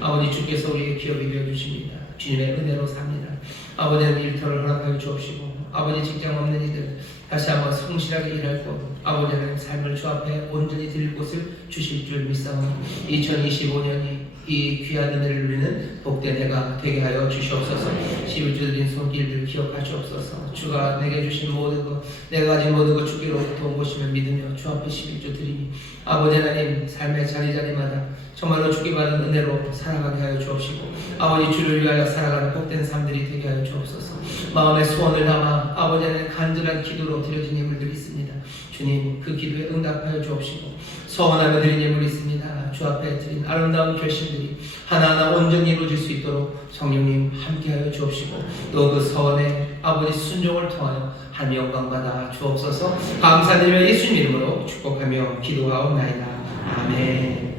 아버지 주께서 우리의 기업이 되어 주십니다. 주님의 은혜로 삽니다. 아버지는 일터를 허락하여 주옵시고 아버지 직장 없는 이들 다시 한번 성실하게 일할 곳, 아버지 하나님 삶을 주 앞에 온전히 드릴 곳을 주실 줄 믿사오니 2025년이 이 귀한 은혜를 누리는 복된 해가 되게 하여 주시옵소서. 11주 드린 손길들 기억하시옵소서. 주가 내게 주신 모든 것, 내가 가진 모든 것 주께로부터 온 것임을 믿으며 주 앞에 11주 드리니 아버지 하나님 삶의 자리자리마다 정말로 주께 받은 은혜로 살아가게 하여 주옵시고 아버지 주를 위하여 살아가는 복된 삶들이 되게 하여 주옵소서. 마음의 소원을 담아 아버지 하나님 간절한 기도로 드려진 예물들이 있습니다. 주님 그 기도에 응답하여 주옵시고 소원하며 드린 예물이 있습니다. 주 앞에 드린 아름다운 결심들이 하나하나 온전히 이루어질 수 있도록 성령님 함께하여 주옵시고 또 그 소원에 아버지 순종을 통하여 하나님 영광 받아 주옵소서. 감사드리며 예수님 이름으로 축복하며 기도하옵나이다. 아멘.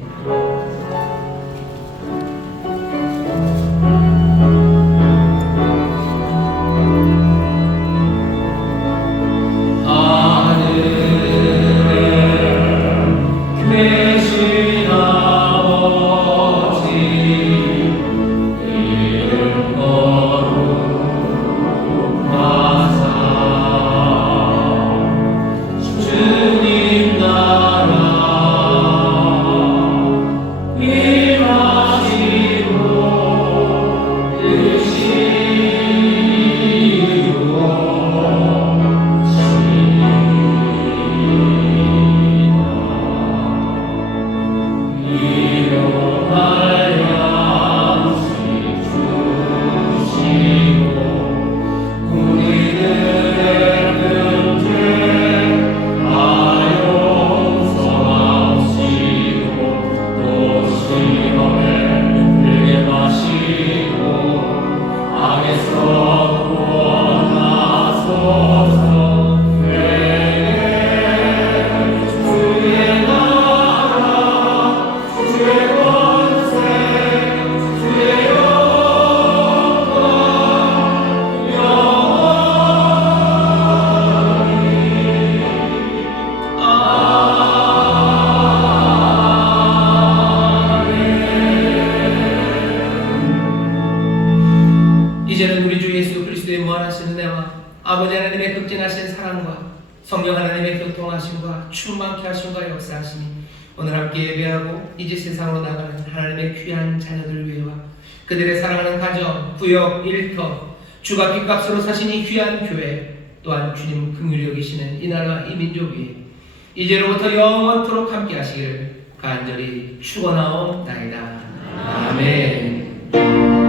이제는 우리 주 예수 그리스도의 무한하신 은혜와 아버지 하나님의 극진하신 사랑과 성령 하나님의 교통하심과 충만케 하심과 역사하심이 오늘 함께 예배하고 이제 세상으로 나가는 하나님의 귀한 자녀들 위해와 그들의 사랑하는 가정, 구역, 일터, 주가 빚값으로 사신 이 귀한 교회 또한 주님 긍휼히 여기시는 이 나라 이 민족 위에 이제로부터 영원토록 함께 하시기를 간절히 축원하옵나이다. 아멘.